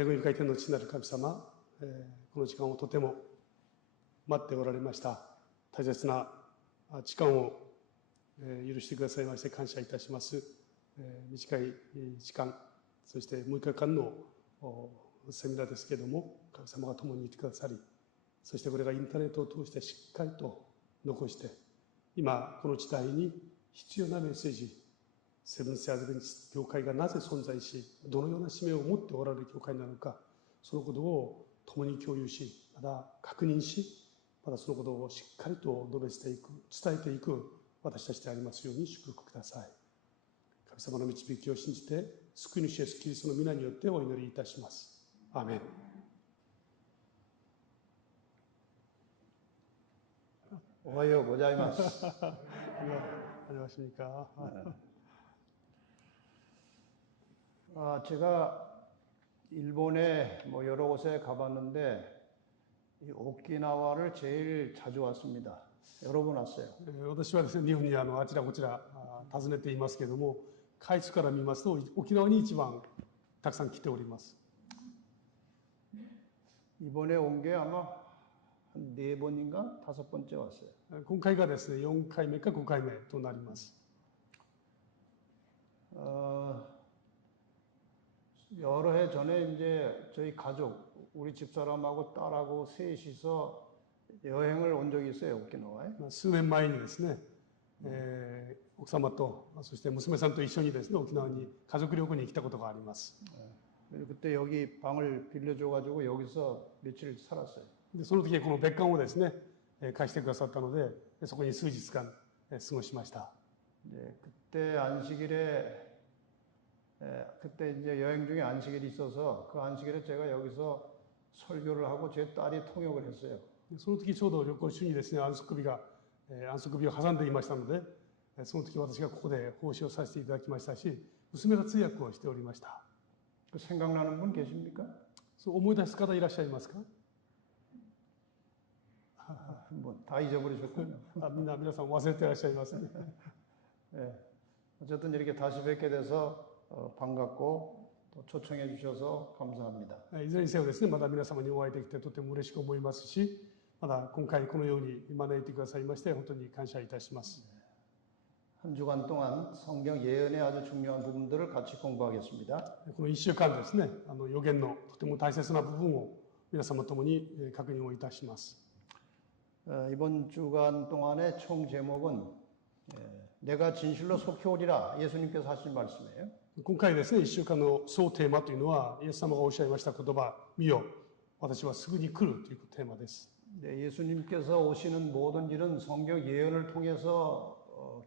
恵み深い天の父なる神様、この時間をとても待っておられました。大切な時間を許してくださいまして感謝いたします。短い時間、そして6日間のセミナーですけれども、神様が共にいてくださり、そしてこれがインターネットを通してしっかりと残して、今この時代に必要なメッセージ、セブンス・アドベンチスト教会がなぜ存在し、どのような使命を持っておられる教会なのか、そのことを共に共有し、また確認し、またそのことをしっかりと述べていく、伝えていく私たちでありますように祝福ください。神様の導きを信じて、救い主イエスキリストの皆によってお祈りいたします。アーメン。おはようございます。안녕하십니까. 제가 일본에 여러 곳에 가봤는데 이 오키나와를 제일 자주 왔습니다. 여러 번 왔어요. 私はですね、日本にあちらこちら訪ねていますけれども、回数から見ますと沖縄に一番たくさん来ております。 이번에 온 게 아마 한 4번인가 5번째 왔어요. 今回がですね、4回目か5回目となります。 여러 해 전에 이제 저희 가족, 우리 집사람하고 딸하고 셋이서 여행을 온 적이 있어요, 오키나와에. 数年前にですね、奥様とそして娘さんと一緒にですね、沖縄に家族旅行に来たことがあります。 그때 여기 방을 빌려줘가지고 여기서 며칠 살았어요. でその時この別館をですね、貸してくださったので、そこに数日間過ごしました。 그때 안식일에 그때 이제 여행 중에 안식일이 있어서 그 안식일에 제가 여기서 설교를 하고 제 딸이 통역을 했어요. その時ちょうど旅行中にですね、安息日を挟んでいましたので、その時私がここで奉仕をさせていただきましたし、娘が通訳をしておりました。 생각나는 분 계십니까? そう思い出す方いらっしゃいますか? 다 잊어버리셨군요. 皆さん忘れていらっしゃいますね。 네. 어쨌든 이렇게 다시 뵙게 돼서 반갑고 또 초청해 주셔서 감사합니다. いずれにせよですね、また皆様にお会いできてとても嬉しく思いますし、まだ今回このように招いてくださいまして本当に感謝いたします。 한 주간 동안 성경 예언의 아주 중요한 부분들을 같이 공부하겠습니다. この1週間ですね、預言のとても大切な部分を皆様ともに確認をいたします。 이번 주간 동안의 총 제목은 내가 진실로 속히 오리라 예수님께서 하신 말씀이에요. 今回ですね、1週間の総テーマというのは、イエス様がおっしゃいました言葉、見よ、私はすぐに来るというテーマです。 예수님께서 오시는 모든 일은 성경 예언을 통해서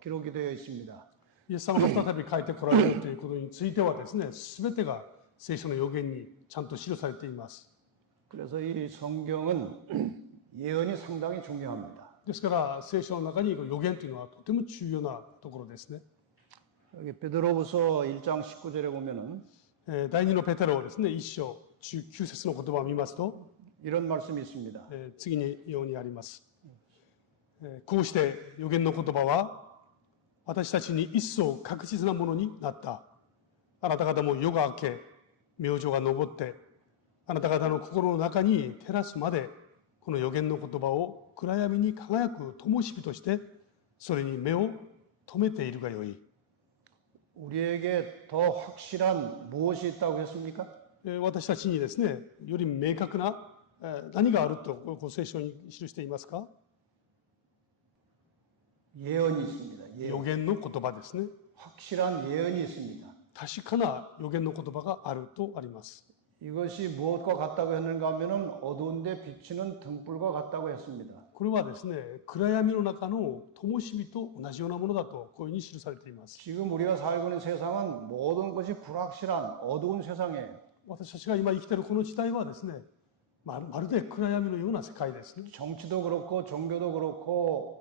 기록이 되어 있습니다. イエス様が再び帰ってこられるということについてはですね、すべてが聖書の預言にちゃんと記されています。 그래서 이 성경은 예언이 상당히 중요합니다. ですから聖書の中に預言というのはとても重要なところですね。 여기 베드로후서 1장 19절에 보면은 第2のペテロですね、1章9節の言葉を見ますと 이런 말씀이 있습니다. 次にようにあります。こうして預言の言葉は私たちに一層確実なものになった。あなた方も夜が明け、明星が昇って、あなた方の心の中に照らすまで、この預言の言葉を暗闇に輝く灯火として、それに目を留めているがよい。 우리에게 더 확실한 무엇이 있다고 했습니까? 私たちにですね、より明確な何があると聖書に記していますか? 예언이 있습니다. 預言の言葉ですね。 확실한 예언이 있습니다. 確かな預言の言葉があるとあります。 이것이 무엇과 같다고 했는가 하면은 어두운데 비치는 등불과 같다고 했습니다. これはですね、暗闇の中の灯火と同じようなものだとこういうふうに記されています。 지금 우리가 살고 있는 세상은 모든 것이 불확실한 어두운 세상이에요. 私たちが今生きているこの時代はですね、まるで暗闇のような世界ですね。 정치도 그렇고 종교도 그렇고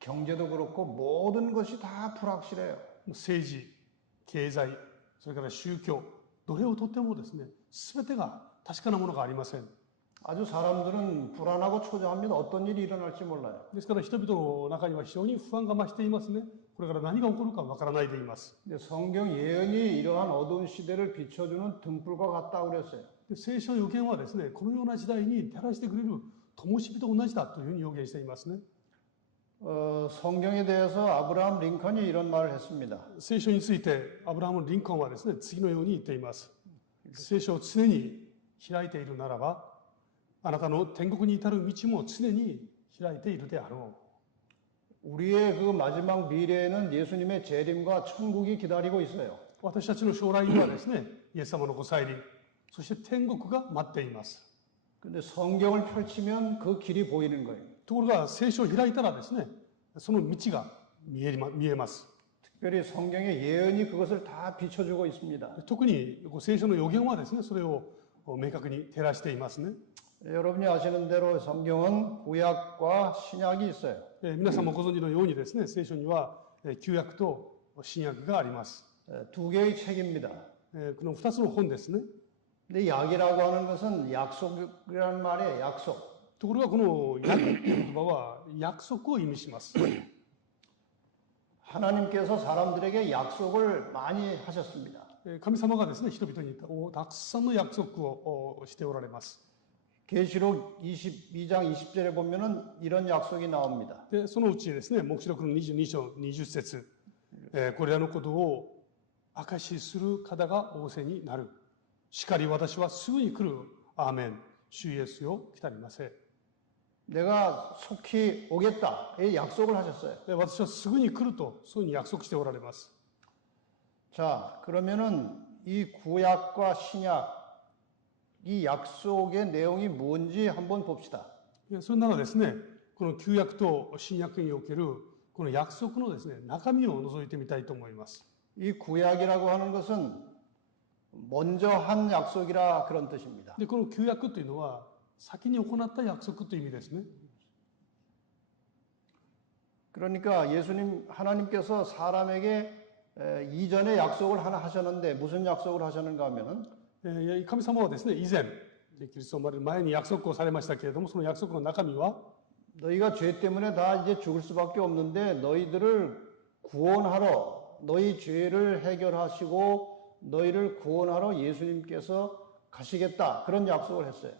경제도 그렇고 모든 것이 다 불확실해요. 政治、経済、それから宗教、どれをとってもですね、すべてが確かなものがありません。 아주 사람들은 불안하고 초조합니다. 어떤 일이 일어날지 몰라요. ですから人々の中には非常に不安が増していますね。これから何が起こるかわからないでいます。 근데 성경 예언이 이러한 어두운 시대를 비춰주는 등불과 같다고 그랬어요. で聖書の予言はですね、このような時代に照らしてくれる灯火と同じだというふうに予言していますね。 성경에 대해서 아브라함 링컨이 이런 말을 했습니다. 聖書についてアブラハム・リンコンはですね、次のように言っています。聖書を常に開いているならば、あなたの天国に至る道も常に開いているであろう。 우리의 그 마지막 미래에는 예수님의 재림과 천국이 기다리고 있어요. 私たちの将来にはですね、イエス様のご再臨、そして天国が待っています。 근데 성경을 펼치면 그 길이 보이는 거예요. ところが聖書を開いたらですね、その道が見えます。 특별히 성경의 예언이 그것을 다 비춰주고 있습니다. 特に聖書の予言はですね、それを明確に照らしていますね。 여러분이 아시는 대로 성경은 구약과 신약이 있어요. 皆さんもご存知のようにですね、聖書には旧約と新約があります。 두 개의 책입니다. この2つの本ですね。 근데 약이라고 하는 것은 약속이라는 말이에요. 약속. ところがこの約という言葉は約束を意味します。 하나님께서 사람들에게 약속을 많이 하셨습니다. 神様がですね、人々にたくさんの約束をしておられます。 계시록 22장 20절에 보면은 이런 약속이 나옵니다. で、そのうちですね、黙示録の22章20節、これらのことを証しする方が仰せになる。しかり私はすぐに来る。アーメン。主イエスよ来たりませ。 내가 속히 오겠다. 이 약속을 하셨어요. 私はすぐに来ると、そういうふうに約束しておられます。 자, 그러면은 이 구약과 신약 이 약속의 내용이 뭔지 한번 봅시다. それならですね、この旧約と新約におけるこの約束のですね、中身を覗いてみたいと思います。 이 구약이라고 하는 것은 먼저 한 약속이라 그런 뜻입니다. で、この旧約というのは先に行った約束という意味ですね。 그러니까 하나님께서 사람에게 이전에 약속을 하나 하셨는데 무슨 약속을 하셨는가 하면은 神様はですね、以前、キリストを生まれる前に約束をされましたけれども、その約束の中身は、 너희가 죄 때문에 다 이제 죽을 수밖에 없는데 너희들을 구원하러 너희 죄를 해결하시고 너희를 구원하러 예수님께서 가시겠다. 그런 약속을 했어요.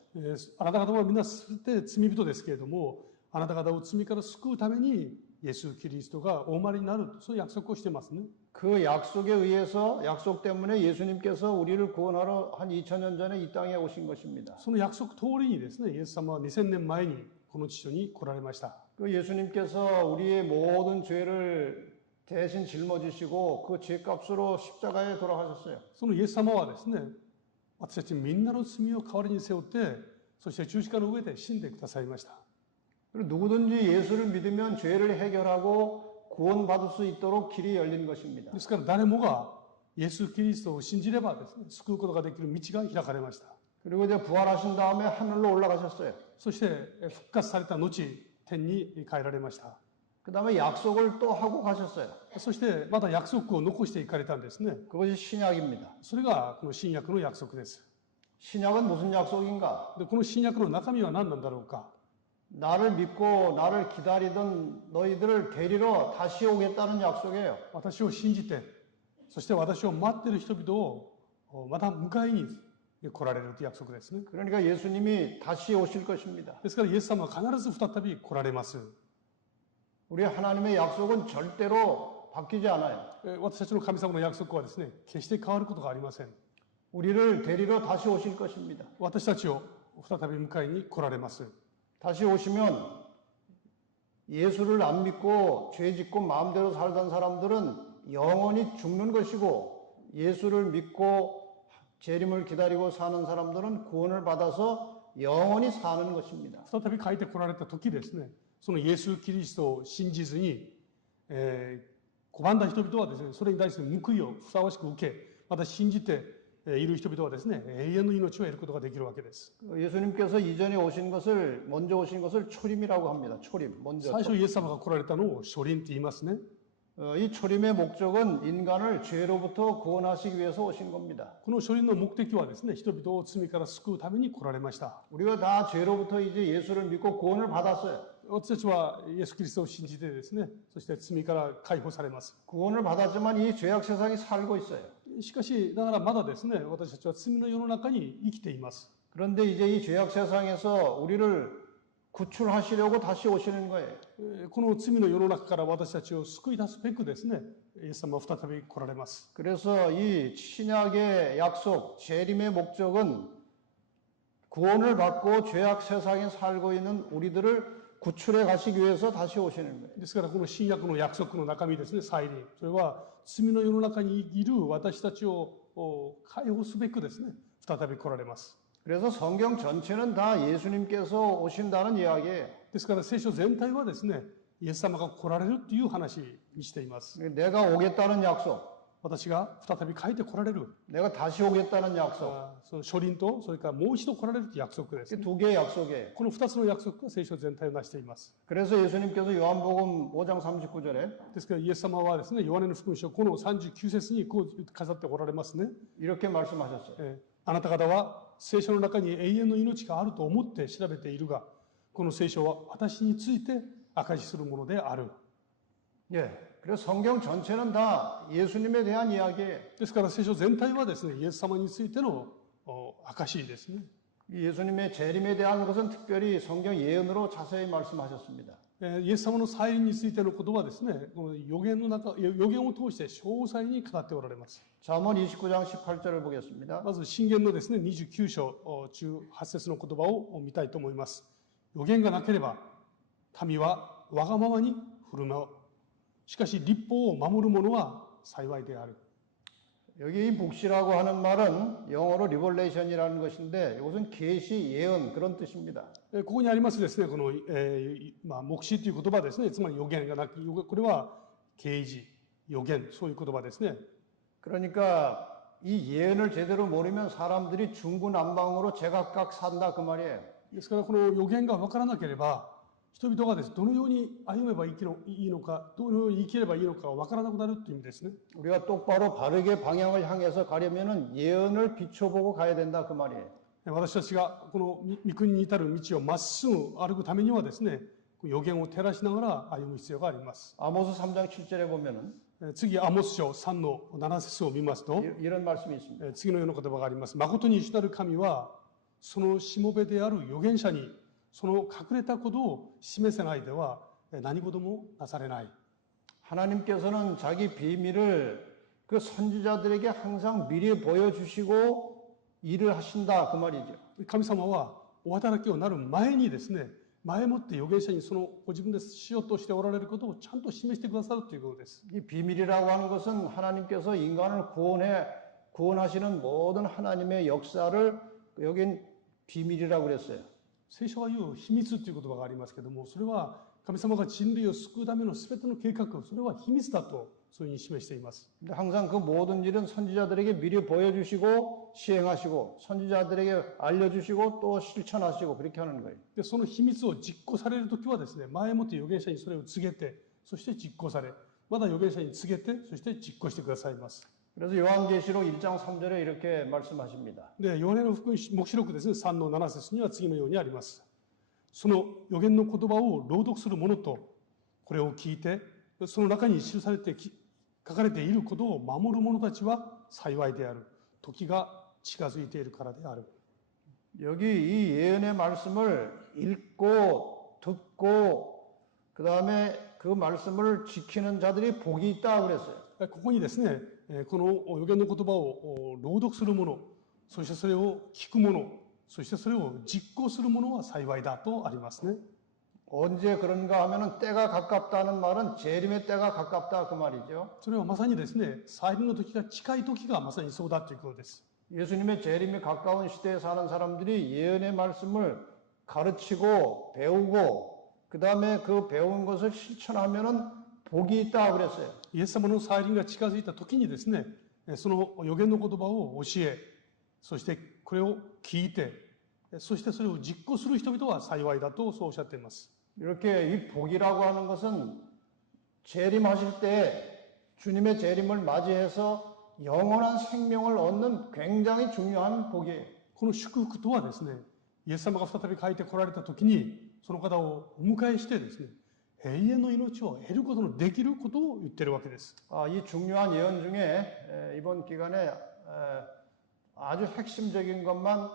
あなた方はみんなすべて罪人ですけれども、あなた方を罪から救うためにイエス・キリストがお生まれになる、そういう約束をしてますね。 그 약속에 의해서 약속 때문에 예수님께서 우리를 구원하러 한 2000년 전에 이 땅에 오신 것입니다. その約束通りにですね、イエス様は2000年前にこの地上に来られました。 그 예수님께서 우리의 모든 죄를 대신 짊어지시고 그 죄값으로 십자가에 돌아가셨어요. そのイエス様はですね、私たちみんなの罪を代わりに背負って、そして十字架の上で死んでくださいました。 그리고 누구든지 예수를 믿으면 죄를 해결하고 구원받을 수 있도록 길이 열린 것입니다. ですから誰もがイエス・キリストを信じればですね、救うことができる道が開かれました。 그리고 이제 부활하신 다음에 하늘로 올라가셨어요. そして復活された後、天に帰られました。 그 다음에 약속을 또 하고 가셨어요. そしてまた約束を残していかれたんですね。 그것이 신약입니다. それがこの新約の約束です。 신약은 무슨 약속인가? でこの新約の中身は何なんだろうか。 나를 믿고 나를 기다리던 너희들을 데리러 다시 오겠다는 약속이에요. 私を信じて、そして私を待っている人々をまた迎えに来られるという約束ですね。 그러니까 예수님이 다시 오실 것입니다. ですからイエス様は必ず再び来られます。 우리 하나님의 약속은 절대로 바뀌지 않아요. 私たちの神様の約束はですね、決して変わることがありません。 우리를 데리러 다시 오실 것입니다. 私たちを再び迎えに来られます。 다시 오시면 예수를 안 믿고 죄 짓고 마음대로 살던 사람들은 영원히 죽는 것이고 예수를 믿고 재림을 기다리고 사는 사람들은 구원을 받아서 영원히 사는 것입니다. 再び帰って来られた時ですね、そのイエス・キリストを信じずに、拒んだ人々はですね、それに対する報いをふさわしく受け、また信じている人々はですね、永遠の命を得ることができるわけです。 예수님께서 이전에 먼저 오신 것을 초림이라고 합니다. 초림, 먼저. 最初イエス様が来られたのを初臨って言いますね。 이 초림의 목적은 인간을 죄로부터 구원하시기 위해서 오신 겁니다. この初臨の目的はですね、人々を罪から救うために来られました。 우리가 다 죄로부터 이제 예수를 믿고 구원을 받았어요. 私たちはイエス・キリストを信じてですね、そして罪から解放されます。 구원을 받았지만 이 죄악 세상에 살고 있어요. しかし、だからまだですね、私たちは罪の世の中に生きています。 그런데 이제 이 죄악 세상에서 우리를 구출하시려고 다시 오시는 거예요. この罪の世の中から私たちを救い出すべくですね、イエス様は再び来られます。 그래서 이 신약의 약속, 재림의 목적은 구원을 받고 죄악 세상에 살고 있는 우리들을 구출해 가시기 위해서 다시 오시는 거예요. ですからこの新約の約束の中身ですね、再臨。それは罪の世の中にいる私たちを解放すべくですね、再び来られます。 그래서 성경 전체는 다 예수님께서 오신다는 이야기예요. ですから聖書全体はですね、イエス様が来られるという話にしています。 내가 오겠다는 약속, 私が再び帰って来られる。 내가 다시 오겠다는 약속. その初臨と、それからもう一度来られるという約束です。 이 두 개의 약속이에요. この二つの約束が聖書全体を成しています。 그래서 예수님께서 요한복음 5장 39절에 ですからイエス様はですね、ヨハネの福音書この39節にこう飾っておられますね。 이렇게 말씀하셨어요. あなた方は聖書の中に永遠の命があると思って調べているが、この聖書は私について証しするものである。 예. 그래서 성경 전체는 다 예수님에 대한 이야기예요. ですから聖書全体はですね、イエス様についての証ですね。 이 예수님의 재림에 대한 것은 특별히 성경 예언으로 자세히 말씀하셨습니다. イエス様の再臨についてのことはですね、この予言の中、予言を通して詳細に語っておられます。 잠언 29장 18절을 보겠습니다. まず信玄のですね、29章18節の言葉を見たいと思います。予言がなければ民はわがままに振る舞う。しかし律法を守る者は幸いである。 여기 이 묵시라고 하는 말은 영어로 리벌레이션이라는 것인데 이것은 계시, 예언 그런 뜻입니다. ここにありますですね、この、黙示という言葉ですね、つまり予言がなく、これは啓示、予言、そういう言葉ですね。 그러니까 이 예언을 제대로 모르면 사람들이 중구난방으로 제각각 산다 그 말이에요. ですからこの予言が分からなければ、人々がですどのように歩めばいいのか、どのように生きればいいのか分からなくなるという意味ですね。 우리가 똑바로 바르게 방향을 향해서 가려면은 예언을 비춰보고 가야 된다 그 말이에요. 私たちがこの御国に至る道をまっすぐ歩くためにはですね、予言を照らしながら歩む必要があります。 아모스 3장 7절에 보면은 次、アモス書3の7節を見ますと、 이런 말씀이 있습니다. 次のような言葉があります。誠に主なる神は、そのしもべである預言者に、その隠れたことを示せないでは何事もなされない。 하나님께서는 자기 비밀을 그 선지자들에게 항상 미리 보여주시고 일을 하신다 그 말이죠. 神様はお働きをなる前にですね、前もって預言者にそのご自分でしようとしておられることをちゃんと示してくださるということです。 이 비밀이라고 하는 것은 하나님께서 인간을 구원하시는 모든 하나님의 역사를 여긴 비밀이라고 그랬어요. 聖書は言う秘密という言葉がありますけども、それは神様が人類を救うための全ての計画、それは秘密だとそういうふうに示しています。 근데 항상 그 모든 일은 선지자들에게 미리 보여주시고 시행하시고 선지자들에게 알려주시고 또 실천하시고 그렇게 하는 거예요. でその秘密を実行されるときはですね、前もって預言者にそれを告げて、そして実行され、まだ預言者に告げて、そして実行してくださいます。 그래서 요한계시록 1장 3절에 이렇게 말씀하십니다. で、ヨハネの福音黙示録ですね、3の7節には次のようにあります。その預言の言葉を朗読する者と、これを聞いて、その中に記されて書かれていることを守る者たちは幸いである。時が近づいているからである。 여기 이 예언의 말씀을 읽고 듣고 그 다음에 그 말씀을 지키는 자들이 복이 있다 그랬어요. ここにですね、この預言の言葉を朗読する者、そしてそれを聞く者、そしてそれを実行する者は幸いだとありますね。 언제 그런가 하면은 때가 가깝다는 말은 재림의 때가 가깝다 그 말이죠. それはまさにですね、再臨の時が近い時がまさにそうだということです。 예수님의 재림이 가까운 시대에 사는 사람들이 예언의 말씀을 가르치고 배우고 그 다음에 그 배운 것을 실천하면은 복이 있다 그랬어요. イエス様の再臨が近づいた時にですね、その預言の言葉を教え、そしてこれを聞いて、そしてそれを実行する人々は幸いだとそうおっしゃっています。 이렇게 이 복이라고 하는 것은 재림하실 때 주님의 재림을 맞이해서 영원한 생명을 얻는 굉장히 중요한 복이에요. この祝福とはですね、イエス様が再び帰って来られた時に、その方をお迎えしてですね、永遠の命を得ることのできることを言っているわけです。 이 중요한 예언 중에 이번 기간에 아주 핵심적인 것만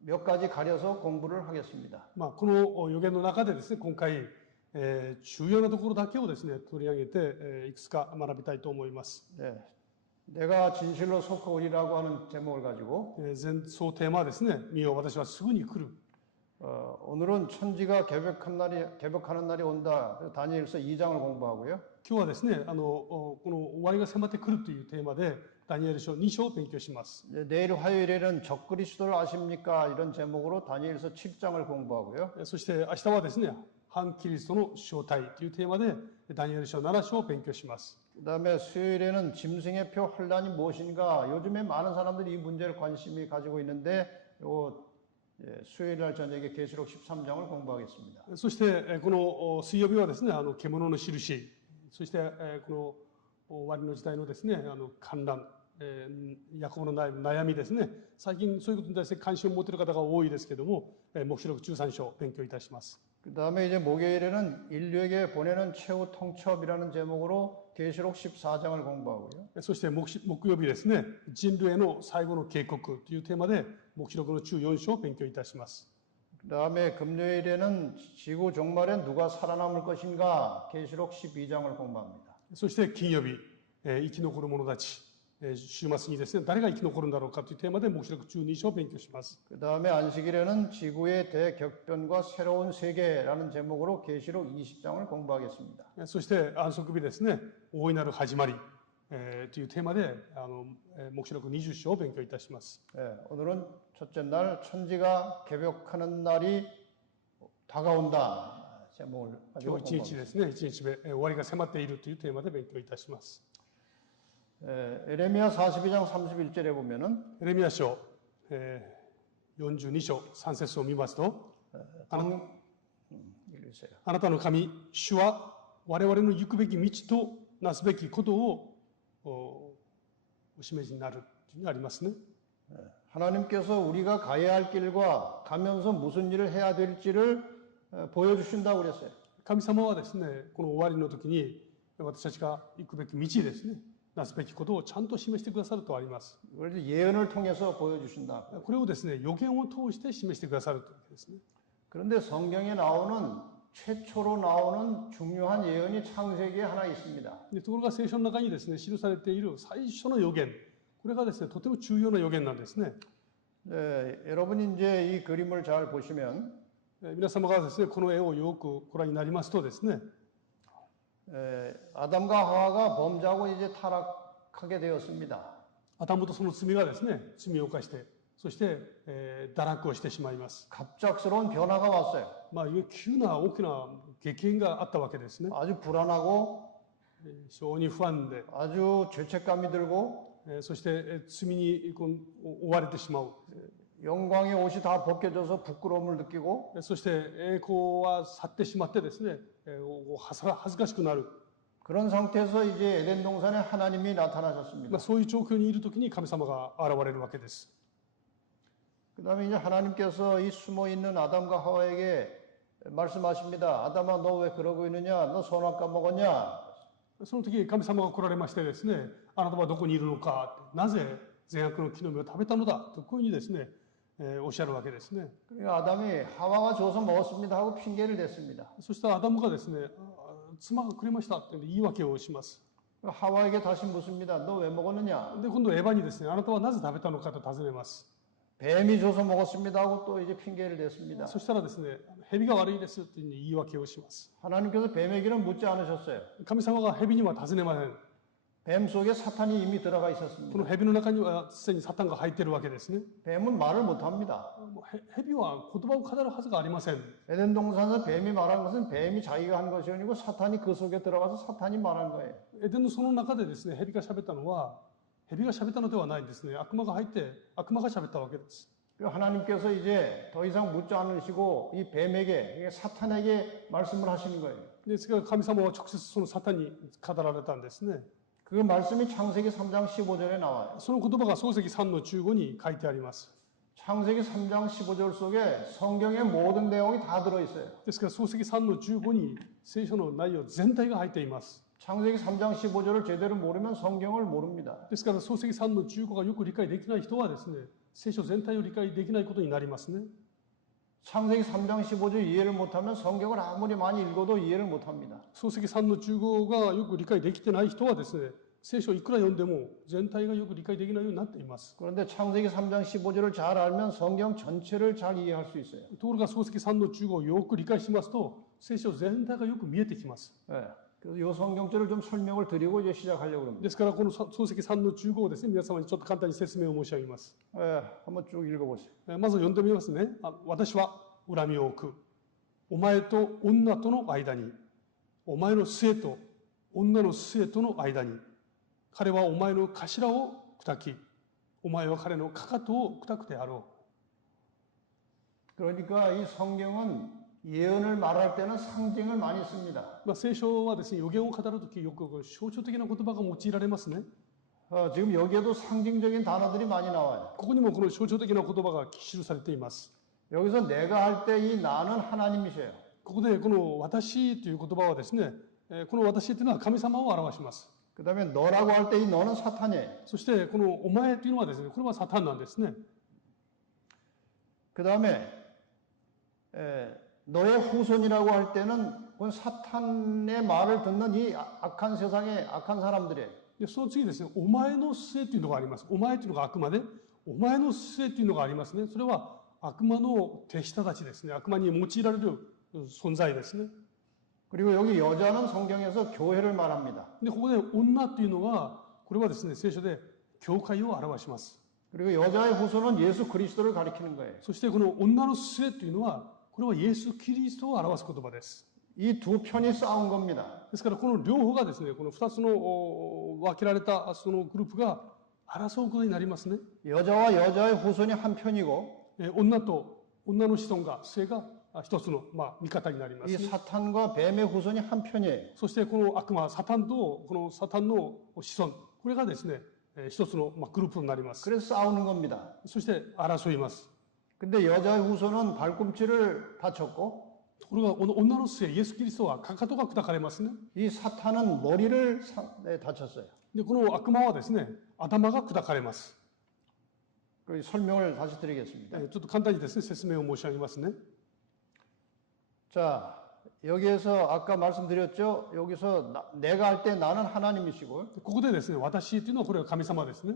몇 가지 가려서 공부를 하겠습니다. この予言の中でですね、今回、重要なところだけをですね、取り上げて、いくつか学びたいと思います。 내가 진실로 속하오리라고 하는 제목을 가지고 前奏テーマはですね、見よ私はすぐに来る。 오늘은 천지가 개벽하는 날이 온다. 그래서 다니엘서 2장을 공부하고요. 今日はですね、この終わりが迫ってくるというテーマで、ダニエル書2章を勉強します。 내일 화요일에는 적그리스도를 아십니까? 이런 제목으로 다니엘서 7장을 공부하고요. そして明日はですね、反キリストの正体というテーマで、ダニエル書7章を勉強します。 그다음에 수요일에는 짐승의 표 환란이 무엇인가? 요즘에 많은 사람들이 이 문제를 관심이 가지고 있는데 수요일 날 저녁에 계시록 13장을 공부하겠습니다. そしてこの水曜日はですね、獣の印、そしてこの終わりの時代のですね、観覧、ヤコブの悩みですね。最近そういうことに対して関心を持っている方が多いですけども、黙示録13章を勉強いたします。 그다음에 이제 목요일에는 인류에게 보내는 최후 통첩이라는 제목으로 계시록 14장을 공부하고요. そして木曜日ですね、人類への最後の警告というテーマで黙示録の14章を勉強いたします。 그다음에 금요일에는 지구 종말에 누가 살아남을 것인가? 계시록 12장을 공부합니다. そして金曜日、生き残る者たち、週末にですね、誰が生き残るんだろうかというテーマで黙示録12章を勉強します。 그다음에 안식일에는 지구의 대격변과 새로운 세계라는 제목으로 계시록 20장을 공부하겠습니다. そして安息日ですね、大いなる始まり、というテーマで黙示録20章を勉強いたします。 오늘은 첫째 날 천지가 개벽하는 날이 다가온다 제목을 今 가지고 日1日ですね、1日目、終わりが迫っているというテーマで勉強いたします。 에레미야 42장 31절에 보면은 エレミヤ書、42章3節を見ますと、읽으세요. あなたの神、主は我々の行くべき道となすべきことをお示しになるというのがありますね。 하나님께서 우리가 가야 할 길과 가면서 무슨 일을 해야 될지를 보여주신다고 그랬어요. 神様はですね、この終わりの時に私たちが行くべき道ですね、なすべきことをちゃんと示してくださるとあります。 그걸 예언을 통해서 보여주신다. これをですね、予言を通して示してくださるというわけですね。 그런데 성경에 나오는 최초로 나오는 중요한 예언이 창세기에 하나 있습니다. でところが聖書の中にですね、記されている最初の予言、これがですね、とても重要な予言なんですね。 여러분이 이제 이 그림을 잘 보시면 皆様がですね、この絵をよくご覧になりますとですね、 아담과 하와가 범죄하고 이제 타락하게 되었습니다. アダムとその罪がですね、罪を犯して、そして、堕落をしてしまいます。 갑작스러운 변화가 왔어요. 急な大きな激変があったわけですね。 아주 불안하고 非常に不安で、 아주 죄책감이 들고 そして罪に追われてしまう。 영광의 옷이 다 벗겨져서 부끄러움을 느끼고 そして栄光は去ってしまってですね、恥ずかしくなる。 그런 상태에서 이제 에덴 동산에 하나님이 나타나셨습니다. そういう状況にいるときに神様が現れるわけです。 그다음에 이제 하나님께서 이 숨어 있는 아담과 하와에게 말씀하십니다. 아담아 너 왜 그러고 있느냐? 너 선악과 먹었냐? その時神様が来られましてですね、あなたはどこにいるのか、なぜ善悪の木の実を食べたのだとこういうふうにですね、おっしゃるわけですね。 그러니까 아담이 하와가 줘서 먹었습니다 하고 핑계를 댔습니다. そしたらアダムがですね、妻がくれましたという言い訳をします。 하와에게 다시 묻습니다. 너 왜 먹었느냐? で今度エヴァにですね、あなたはなぜ食べたのかと尋ねます。 뱀이 줘서 먹었습니다 하고 또 이제 핑계를 댔습니다. そしたらですね、蛇が悪いですというふうに言い訳をします。 하나님께서 뱀에게는 묻지 않으셨어요. 神様が蛇には尋ねません。 뱀 속에 사탄이 이미 들어가 こ 있었습니다. の蛇の中にはすでにサタンが入っているわけですね。 뱀은 말을 못합니다. 蛇は言葉を語るはずがありません。 에덴 동산에서 뱀이 말한 것은 뱀이 자기가 한 것이 아니고 사탄이 그 속에 들어가서 사탄이 말한 거예요. エデンのその中でですね、蛇が喋ったのは、蛇が喋ったのではないんですね。悪魔が入って悪魔が喋ったわけです。 하나님께서 이제 더 이상 묻지 않으시고 이 뱀에게 사탄에게 말씀을 하시는 거예요. ですから神様は直接そのサタンに語られたんですね。 그 말씀이 창세기 3장 15절에 나와요. その言葉が創世記3の15に書いてあります。 창세기 3장 15절 속에 성경의 모든 내용이 다 들어있어요. ですから創世記3の15に聖書の内容全体が入っています。 창세기 3장 15절을 제대로 모르면 성경을 모릅니다. ですから創世記3の15がよく理解できない人はですね、聖書全体を理解できないことになりますね。 창세기 3장 15절 이해를 못하면 성경을 아무리 많이 읽어도 이해를 못합니다. 創世記3の15がよく理解できてない人はですね、聖書をいくら読んでも全体がよく理解できないようになっています。 그런데 창세기 3장 15절을 잘 알면 성경 전체를 잘 이해할 수 있어요. ところが創世記3の15をよく理解しますと、聖書全体がよく見えてきます。 네. 그래서 이 성경절을 좀 설명을 드리고 이제 시작하려고 합니다. ですからこの創世記3の15をですね、皆様にちょっと簡単に説明を申し上げます。 네, 한번 쭉 읽어보세요. まず読んでみますね。私は恨みを置く。お前と女との間に、お前の末と女の末との間に、彼はお前の頭を砕き、お前は彼のかかとを砕くであろう。 그러니까 이 성경은 예언을 말할 때는 상징을 많이 씁니다. 聖書はですね、予言を語るときよく象徴的な言葉が用いられますね。 지금 여기에도 상징적인 단어들이 많이 나와요. ここにもこの象徴的な言葉が記されています。 여기서 내가 할 때 이 나는 하나님이세요. ここでこの私という言葉はですね、この私というのは神様を表します。 그 다음에 너라고 할 때 이 너는 사탄이에요. そしてこのお前というのはですね、これはサタンなんですね。 그 다음에 너의 후손이라고 할 때는 그건 사탄의 말을 듣는 이 악한 세상의 악한 사람들이에요. でその次ですね、お前の末というのがあります。お前というのがあくまで、お前の末というのがありますね。それは悪魔の手下たちですね。悪魔に用いられる存在ですね。 그리고 여기 여자는 성경에서 교회를 말합니다. で、ここで女というのは、これはですね、聖書で教会を表します。 그리고 여자의 후손은 예수 그리스도를 가리키는 거예요. そしてこの女の末というのは、これはイエス・キリストを表す言葉です。 이 두 편이 싸운 겁니다. ですからこの両方がですね、この2つの分けられたそのグループが争うことになりますね。 여자와 여자의 후손이 한 편이고 女と女の子孫が末が一つの味方になります、 이 사탄과 뱀의 후손이 한 편이에요. そしてこの悪魔サタンとこのサタンの子孫これがですね一つのグループになります。 그래서 싸우는 겁니다. そして争います。 근데 여자의 후손은 발꿈치를 다쳤고 これが女の末イエス・キリストはかかとが砕かれますね。 이 사탄은 머리를 다쳤어요. でこの悪魔はですね頭が砕かれます。 그 설명을 다시 드리겠습니다. ちょっと簡単にですね説明を申し上げますね。 자, 여기에서 아까 말씀드렸죠. 여기서 내가 할 때 나는 하나님이시고 ここでですね私というのはこれは神様ですね。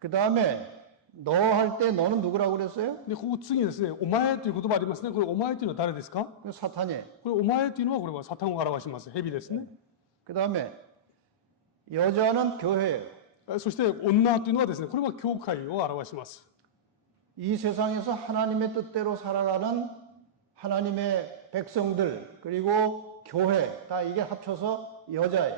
그 다음에 너 할 때 너는 누구라고 그랬어요? でここ次にですねお前という言葉ありますね。これお前というのは誰ですか？ 사탄이에요. これお前というのはこれはサタンを表します。蛇ですね。 그 다음에 여자는 교회예요. そして女というのはですねこれは教会を表します。 이 세상에서 하나님의 뜻대로 살아가는 하나님의 백성들 그리고 교회 다 이게 합쳐서 여자예요.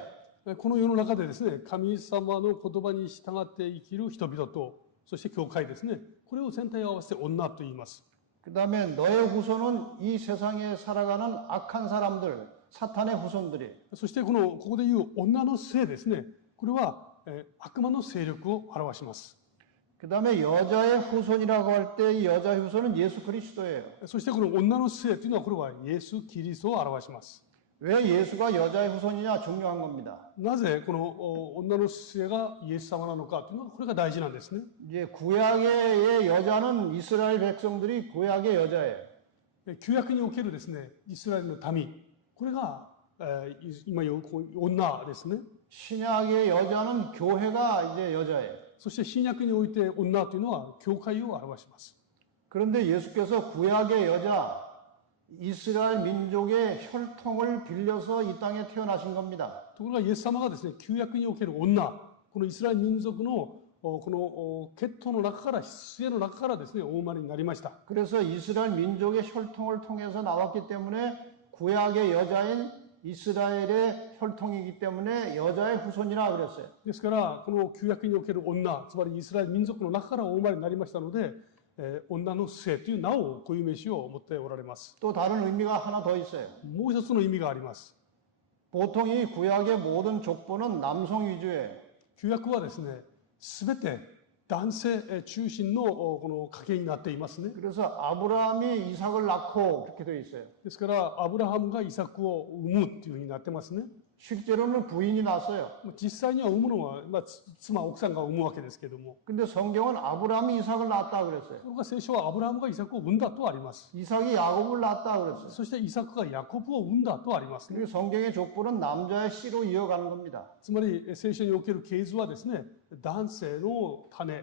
この世の中でですね神様の言葉に従って生きる人々とそして教会ですねこれを全体を合わせて女と言います。 그 다음에 너의 후손은 이 세상에 살아가는 악한 사람들 사탄의 후손들이에요. そしてここでいう女の性ですねこれは悪魔の勢力を表します。 그 다음에 여자의 후손이라고 할 때 이 여자의 후손은 예수 그리스도예요. そしてこの女の性というのはこれはイエス・キリストを表します。 왜 예수가 여자의 후손이냐 중요한 겁니다. なぜこの女の性がイエス様なのかというのはこれが大事なんですね。 이제 구약의 여자는 이스라엘 백성들이 구약의 여자예요. 旧約におけるですねイスラエルの民これが今言う女ですね。 신약의 여자는 교회가 이제 여자예요. そして新約において女というのは教会を表します。 그런데 예수께서 구약의 여자 이스라엘 민족의 혈통을 빌려서 이 땅에 태어나신 겁니다. ところがイエス様がですね旧約における女このイスラエル民族のこの血統の中から末の中からですねお生まれになりました。 그래서 이스라엘 민족의 혈통을 통해서 나왔기 때문에 구약의 여자인 이스라엘의 혈통이기 때문에 여자의 후손이라 그랬어요. ですからこの旧約における女つまりイスラエル民族の中からお生まれになりましたので、女の末という名を固有名詞を持っておられます。 또 다른 의미가 하나 더 있어요. もう一つの意味があります。 보통 이 구약의 모든 족보는 남성 위주예요. 旧約はですね、すべて男性中心のこの家系になっていますね。 그래서 아브라함이 이삭을 낳고 그렇게 되어 있어요. ですから、アブラハムがイサクを産むっていうふうになってますね。 실제로는 부인이 낳았어요. 実際には産むのは、妻、奥さんが産むわけですけども、 근데 성경은 아브라함이 이삭을 낳았다 그랬어요. ところが聖書はアブラハムがイサクを産んだとあります。 이삭이 야곱을 낳았다 그랬어요. そしてイサクがヤコブを産んだとありますね。 그리고 성경의 족보는 남자의 씨로 이어가는 겁니다. つまり聖書における系図はですね、男性の種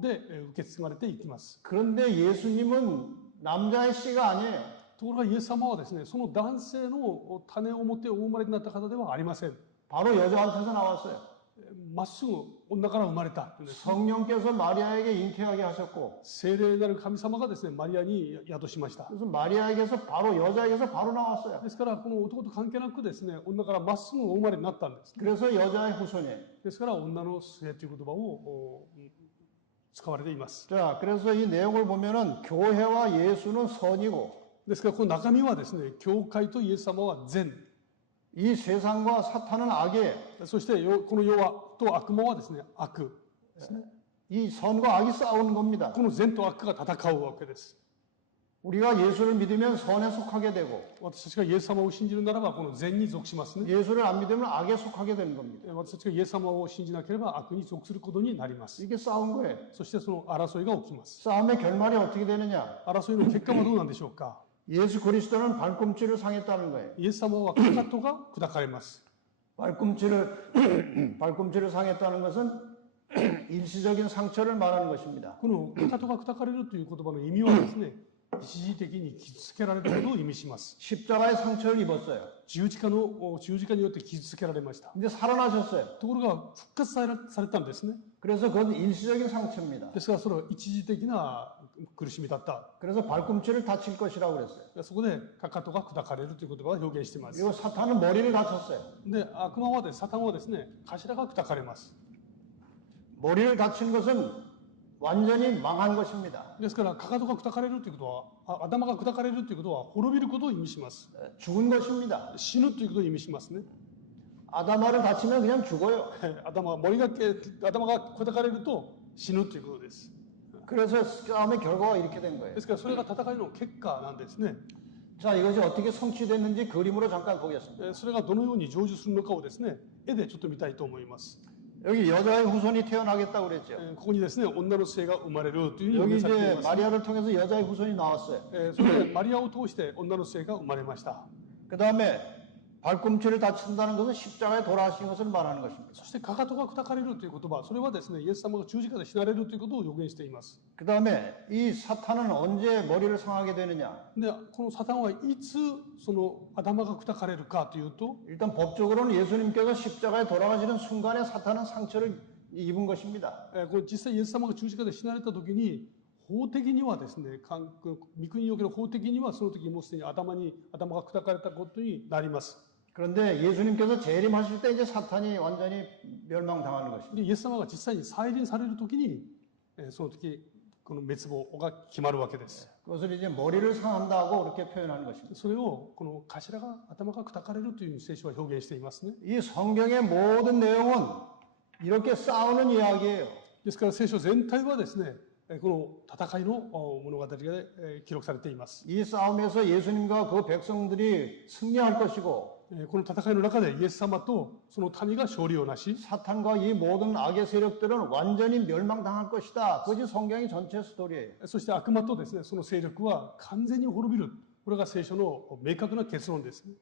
で受け継がれていきます。 그런데 예수님은 남자의 씨가 아니에요. ところがイエス様はですね、その男性の種を持ってお生まれになった方ではありません。 바로 여자한테서 나왔어요. まっすぐ女から生まれたというです。 성령께서 마리아에게 잉태하게 하셨고 聖霊なる神様がですね、マリアに宿しました。 그래서 마리아에게서 바로 여자에게서 바로 나왔어요. ですから、この男と関係なくですね、女からまっすぐお生まれになったんです。 그래서 여자의 후손이에요. ですから、女の末という言葉を使われています。 자, 그래서 이 내용을 보면은 교회와 예수는 선이고 ですから、この中身はですね、教会とイエス様は善。 이 세상과 사탄은 악이에요. そしてこの世はと悪魔はですね、悪。 이 선과 악이 싸우는 겁니다. この善と悪が戦うわけです。 우리가 예수를 믿으면 선에 속하게 되고 私たちがイエス様を信じるならば、この善に属しますね。 예수를 안 믿으면 악에 속하게 되는 겁니다. 私たちがイエス様を信じなければ悪に属することになります。 이게 싸운 거예요. そしてその争いが起きます。 싸움의 결말이 어떻게 되느냐? 争いの結果はどうなんでしょうか。 예수 그리스도는 발꿈치를 상했다는 거예요. イエス様はかかとが砕かれます。 발꿈치를 상했다는 것은 일시적인 상처를 말하는 것입니다. このかかとが砕かれるという言葉の意味はですね、一時的に傷つけられることを意味します。 십자가의 상처를 입었어요. 十字架によって傷つけられました。 근데 살아나셨어요. ところが復活されたんですね。 그래서 그건 일시적인 상처입니다. ですからそれは一時的な苦しみだった。 그래서 발꿈치를 다칠 것이라고 그랬어요. そこでかかとが砕かれるという言葉を表現しています。 그리고 사탄은 머리를 다쳤어요. で、悪魔はサタンはですね、頭が砕かれます。 머리를 다친 것은 완전히 망한 것입니다. ですから、かかとが砕かれるということは、頭が砕かれるということは、滅びることを意味します。 죽은 것입니다. 死ぬということを意味しますね。 아담아를 다치면 그냥 죽어요. 頭が砕かれると死ぬということです。 그래서 싸움의 결과가 이렇게 된 거예요. ですから、それが戦いの結果なんですね。 자, 이것이 어떻게 성취됐는지 그림으로 잠깐 보겠습니다. それがどのように成就するのかをですね、絵でちょっと見たいと思います。 여기 여자의 후손이 태어나겠다고 그랬죠. ここにですね、女の末が生まれるというふうに 여기 表現されてい 이제 ます。 마리아를 통해서 여자의 후손이 나왔어요. それでマリアを通して女の末が生まれました。 그 다음에 발꿈치를 다친다는 것은 십자가에 돌아가신 것을 말하는 것입니다. そしてかかとが砕かれるという言葉、それはですね、イエス様が十字架で死なれるということを予言しています。 그 다음에 이 사탄은 언제 머리를 상하게 되느냐? で、このサタンはいつその頭が砕かれるかというと、 일단 법적으로는 예수님께서 십자가에 돌아가시는 순간에 사탄은 상처를 입은 것입니다. これ実際イエス様が十字架で死なれた時に、法的にはですね、御国における法的にはその時もうすでに頭が砕かれたことになります。 그런데 예수님께서 재림하실 때 이제 사탄이 완전히 멸망당하는 것입니다. でイエス様が実際に再臨される時に、その時この滅亡が決まるわけです。 그것을 이제 머리를 상한다고 그렇게 표현하는 것입니다. それをこの頭が砕かれるというふうに聖書は表現していますね。 이 성경의 모든 내용은 이렇게 싸우는 이야기예요. ですから聖書全体はですね、この戦いの物語で記録されています。 이 싸움에서 예수님과 그 백성들이 승리할 것이고 この戦いの中でイエス様とその民が勝利をなし、 사탄과 이 모든 악의 세력들은 완전히 멸망당할 것이다. 그것이 성경의 전체 스토리예요. そして悪魔とですね、その勢力は完全に滅びる。これが聖書の明確な結論ですね。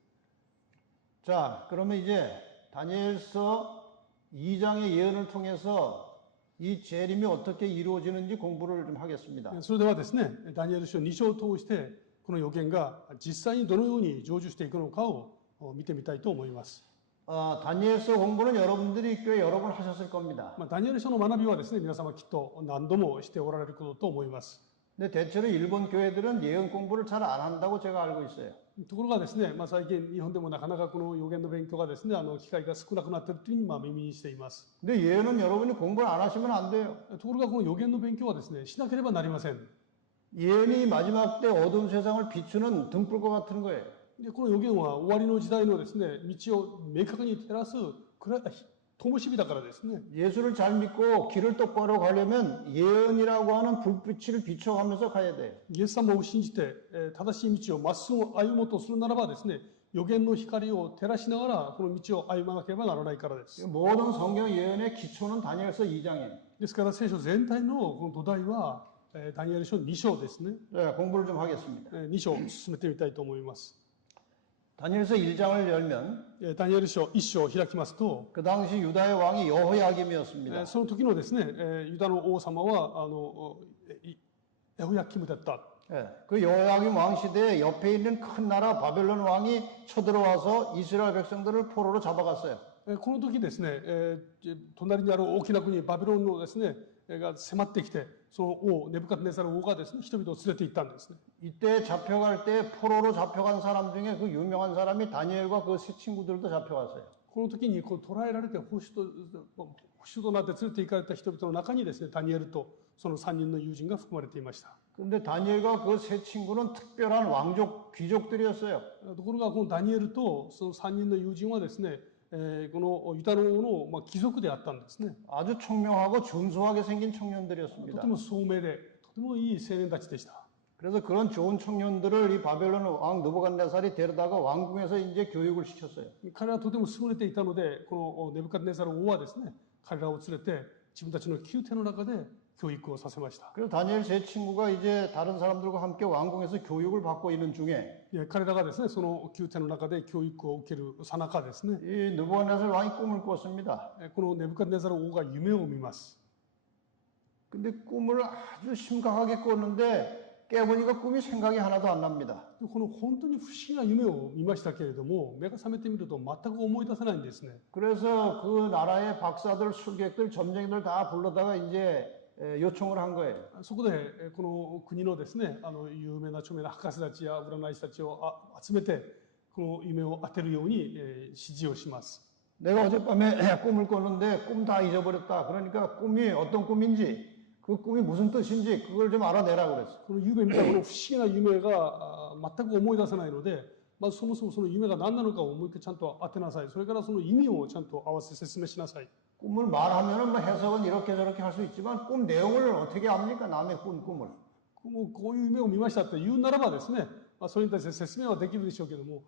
자, 그러면 이제 다니엘서 2장의 예언을 통해서 이 재림이 어떻게 이루어지는지 공부를 좀 하겠습니다. それではですね、ダニエル書2章を通してこの予言が実際にどのように成就していくのかを見てみたいと思います。 다니엘서 공부는 여러분들이 꽤 여러 번 하셨을 겁니다. ダニエル書の学びはですね、皆様きっと何度もしておられることと思います。 근데 대체로 일본 교회들은 예언 공부를 잘 안 한다고 제가 알고 있어요. ところがですね、最近日本でもなかなかこの予言の勉強がですね、機会が少なくなっているというふうに耳にしています。 근데 예언은 여러분이 공부를 안 하시면 안 돼요. ところがこの予言の勉強はですね、しなければなりません。 예언이 마지막 때 어두운 세상을 비추는 등불과 같은 거예요. でこの予言は終わりの時代のですね、道を明確に照らす灯火だからですね。 예수를 잘 믿고 길을 똑바로 가려면 예언이라고 하는 불빛을 비춰가면서 가야 돼요. イエス様を信じて、正しい道をまっすぐ歩もうとするならばですね、予言の光を照らしながらこの道を歩まなければならないからです。 모든 성경 예언의 기초는 다니엘서 2장이에요. ですから聖書全体のこの土台は、ダニエル書2章ですね。 네, 공부를 좀 하겠습니다. 2章を進めてみたいと思います。 다니엘서 1장을 열면 ダニエル書1章を開きますと、 그 당시 유다의 왕이 여호야김이었습니다. その時のですね、ユダの王様はエホヤキムだった。 예, 그 여호야김 왕 시대에 옆에 있는 큰 나라 바벨론 왕이 쳐들어와서 이스라엘 백성들을 포로로 잡아갔어요. この時ですね、隣にある大きな国バビロンのですねが迫ってきて、その王ネブカドネザル王がですね人々を連れて行ったんですね。 이때 잡혀갈 때 포로로 잡혀간 사람 중에 그 유명한 사람이 다니엘과 그 세 친구들도 잡혀갔어요. この時にこう捕らえられて捕囚となって連れて行かれた人々の中にですねダニエルとその3人の友人が含まれていました。 근데 다니엘과 그 세 친구는 특별한 왕족 귀족들이었어요. ところがこのダニエルとその3人の友人はですね、このユダの王の貴族であったんですね。 아주 총명하고 준수하게 생긴 と 청년들이었습니다. ても聡明でとてもいい青年たちでした。 그래서 그런 좋은 청년들을 이 바벨론 왕 느부갓네살이 데려다가 왕궁에서 이제 교육을 시켰어요. 彼らはとても優れていたので、このネブカドネザル王はですね、彼らを連れて自分たちの宮廷の中で教育をさせました。 그래서 다니엘 세 친구가 이제 다른 사람들과 함께 왕궁에서 교육을 받고 있는 중에 彼らがですね、その宮廷の中で教育を受ける最中ですね、 이 느부갓네살 왕이 꿈을 꿨습니다. このネブカドネザル王が夢を見ます。 근데 꿈을 아주 심각하게 꿨는데 깨보니까 꿈이 생각이 하나도 안 납니다. この本当に不思議な夢を見ましたけれども、目が覚めてみると全く思い出せないんですね。 그래서 그 나라의 박사들, 술객들, 점쟁이들 다 불러다가 이제 요청을 한 거예요. そこでこの国のですね、有名な著名な博士たちや占い師たちを集めて、この夢を当てるように指示をします。 내가 어젯밤에 꿈을 꿨는데 꿈 다 잊어버렸다. 그러니까 꿈이 어떤 꿈인지 그 꿈이 무슨 뜻인지 그걸 좀 알아내라 그랬어. この夢見たこの不思議な夢が全く思い出せないので、まずそもそもその夢が何なのかをもう一回ちゃんと当てなさい。それからその意味をちゃんと合わせて説明しなさい。 꿈을 말하면은 뭐 해석은 이렇게 저렇게 할 수 있지만 꿈 내용을 어떻게 압니까? 남의 꿈을. もうこういう夢を見ましたって言うならばですね、それに対して説明はできるでしょうけども、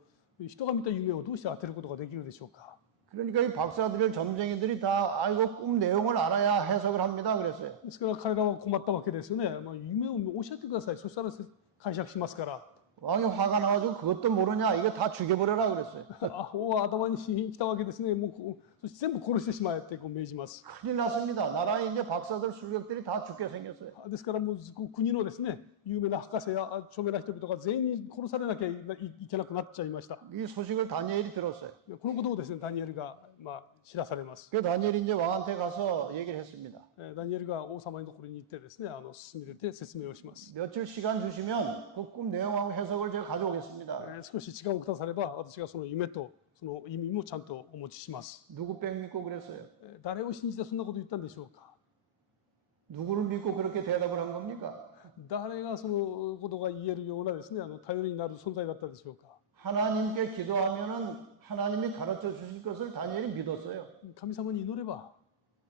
人が見た夢をどうして当てることができるでしょうか。 그러니까 이 박사들, 점쟁이들이 다 이거 꿈 내용을 알아야 해석을 합니다. 그랬어요. ですから彼らは困ったわけですよね。夢を教えてください。そしたら解釈しますから。 왕이 화가 나가지고 그것도 모르냐? 이거 다 죽여버려라 그랬어요. 王は頭に来たわけですね。もうそして全部殺してしまえって命じます。 큰일 났습니다. 나라에 이제 박사들, 술객들이 다 죽게 생겼어요. ですからもう国のですね、有名な博士や著名な人々が全員殺されなきゃいけなくなっちゃいました。 이 소식을 다니엘이 들었어요. このことをですね、ダニエルが知らされます。 그 다니엘이 이제 왕한테 가서 얘기를 했습니다. ダニエルが王様のところに行ってですね、進めて説明をします。 며칠 시간 주시면 그 꿈 내용하고 해석을 제가 가져오겠습니다. 少し時間をくだされば、私がその夢とその意味もちゃんとお持ちします。 누구 백 믿고 그랬어요? 誰を信じてそんなこと言ったんでしょうか。 누구를 믿고 그렇게 대답을 한 겁니까? 誰がそのことが言えるようなですね、頼りになる存在だったでしょうか。 하나님께 기도하면은 하나님이 가르쳐 주실 것을 다니엘이 믿었어요. 神様に祈れば、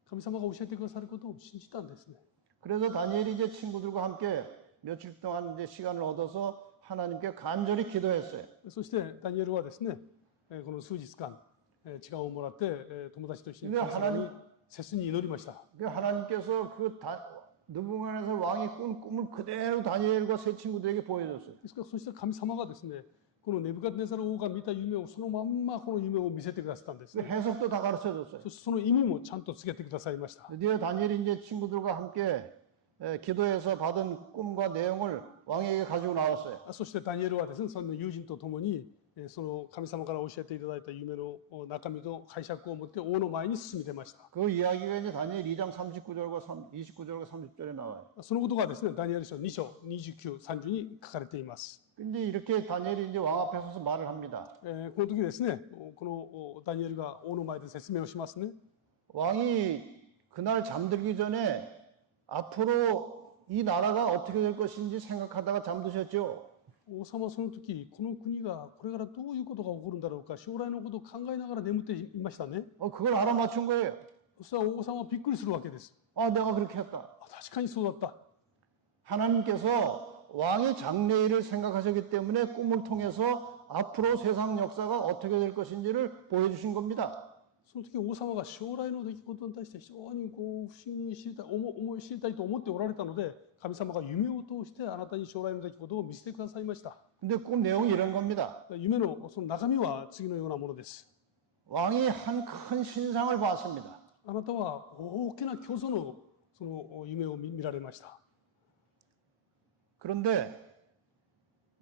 神様が教えてくださることを信じたんですね。 그래서 다니엘이 이제 친구들과 함께 며칠 동안 이제 시간을 얻어서 하나님께 간절히 기도했어요. そしてダニエルはですね、この数日間、時間をもらって友達と一緒に神様に切に祈りました。 하나님께서 느부갓네살 왕이 꾼 꿈을 그대로 다니엘과 세 친구들에게 보여줬어요. ですからそして神様がですね、このネブカドネザル王が見た夢をそのまんまこの夢を見せてくださったんです。 해석도 다 가르쳐 줬어요. そしてその意味もちゃんとつけてくださいました。 드디어 다니엘이 이제 친구들과 함께 기도해서 받은 꿈과 내용을 왕에게 가지고 나왔어요. そしてダニエルはですね、その友人と共にその神様から教えていただいた夢の中身と解釈を持って王の前に進み出ました。 그 이야기가 이제 다니엘 2장 39절과 29절과 30절에 나와요. そのことがですね、ダニエル書2章29、30に書かれています。 근데 이렇게 다니엘이 이제 왕 앞에 서서 말을 합니다. この時ですね、このダニエルが王の前で説明をしますね。 왕이 그날 잠들기 전에 앞으로 이 나라가 어떻게 될 것인지 생각하다가 잠드셨죠. 王様はその時、この国がこれからどういうことが起こるんだろうか、将来のことを考えながら眠っていましたね。 그걸 알아맞춘 거예요. そしたら王様はびっくりするわけです。 내가 그렇게 했다. 確かにそうだった。 하나님께서 왕이 장래일을 생각하셨기 때문에 꿈을 통해서 앞으로 세상 역사가 어떻게 될 것인지를 보여주신 겁니다. その時王様が将来の出来事に対して非常にこう不思議に知りたい、思い知りたいと思っておられたので、神様が夢を通してあなたに将来の出来事を見せてくださいました。 근데 꿈 내용이 이런 겁니다. 夢のその中身は次のようなものです。 왕이 한 큰 신상을 봤습니다. あなたは大きな巨像のその夢を見られました。 그런데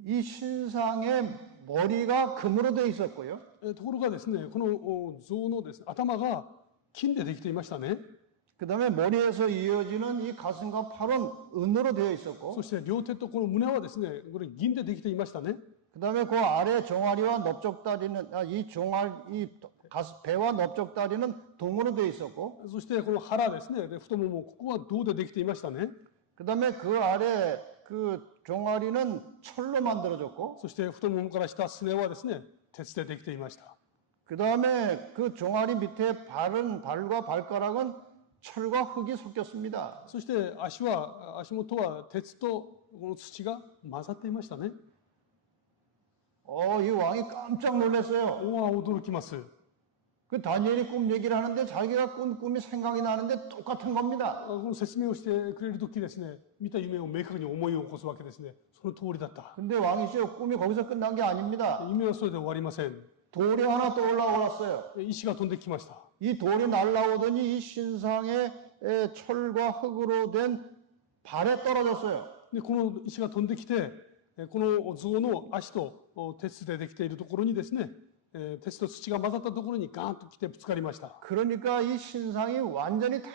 이 신상의 머리가 금으로 되어 있었고요. ところがですね、この像のですね、頭が金でできていましたね。 그 다음에 머리에서 이어지는 이 가슴과 팔은 은으로 되어 있었고, そして両手とこの胸はですね、これ銀でできていましたね。 그 다음에 그 아래 종아리와 넓적다리는, 배와 넓적다리는 동으로 되어 있었고, そしてこの腹ですね、で太もも、ここは銅でできていましたね。 그 다음에 그 아래 그 종아리는 철로 만들어졌고, そして太ももから下、すねはですね、鉄でできていました。 그 다음에 그 종아리 밑에 발과 발가락은 철과 흙이 섞였습니다. そして足元は鉄とこの土が混ざっていましたね。 이 왕이 깜짝 놀랐어요. おわ、驚きます。 그 다니엘이 꿈 얘기를 하는데 자기가 꾼 꿈이 생각이 나는데 똑같은 겁니다. この説明をしてくれるときですね、見た夢を明確に思い起こすわけですね。その通りだった。 근데 왕이시여 꿈이 거기서 끝난 게 아닙니다. 夢はそれで終わりません。 돌이 하나 또 올라왔어요. 石が飛んできました。 이 돌이 날아오더니 이 신상의 철과 흙으로 된 발에 떨어졌어요. でこの石が飛んできて、この像の足と鉄でできているところにですね、鉄と土が混ざったところにガーンと来てぶつかりました。 그러니까 이 신상이 완전히 다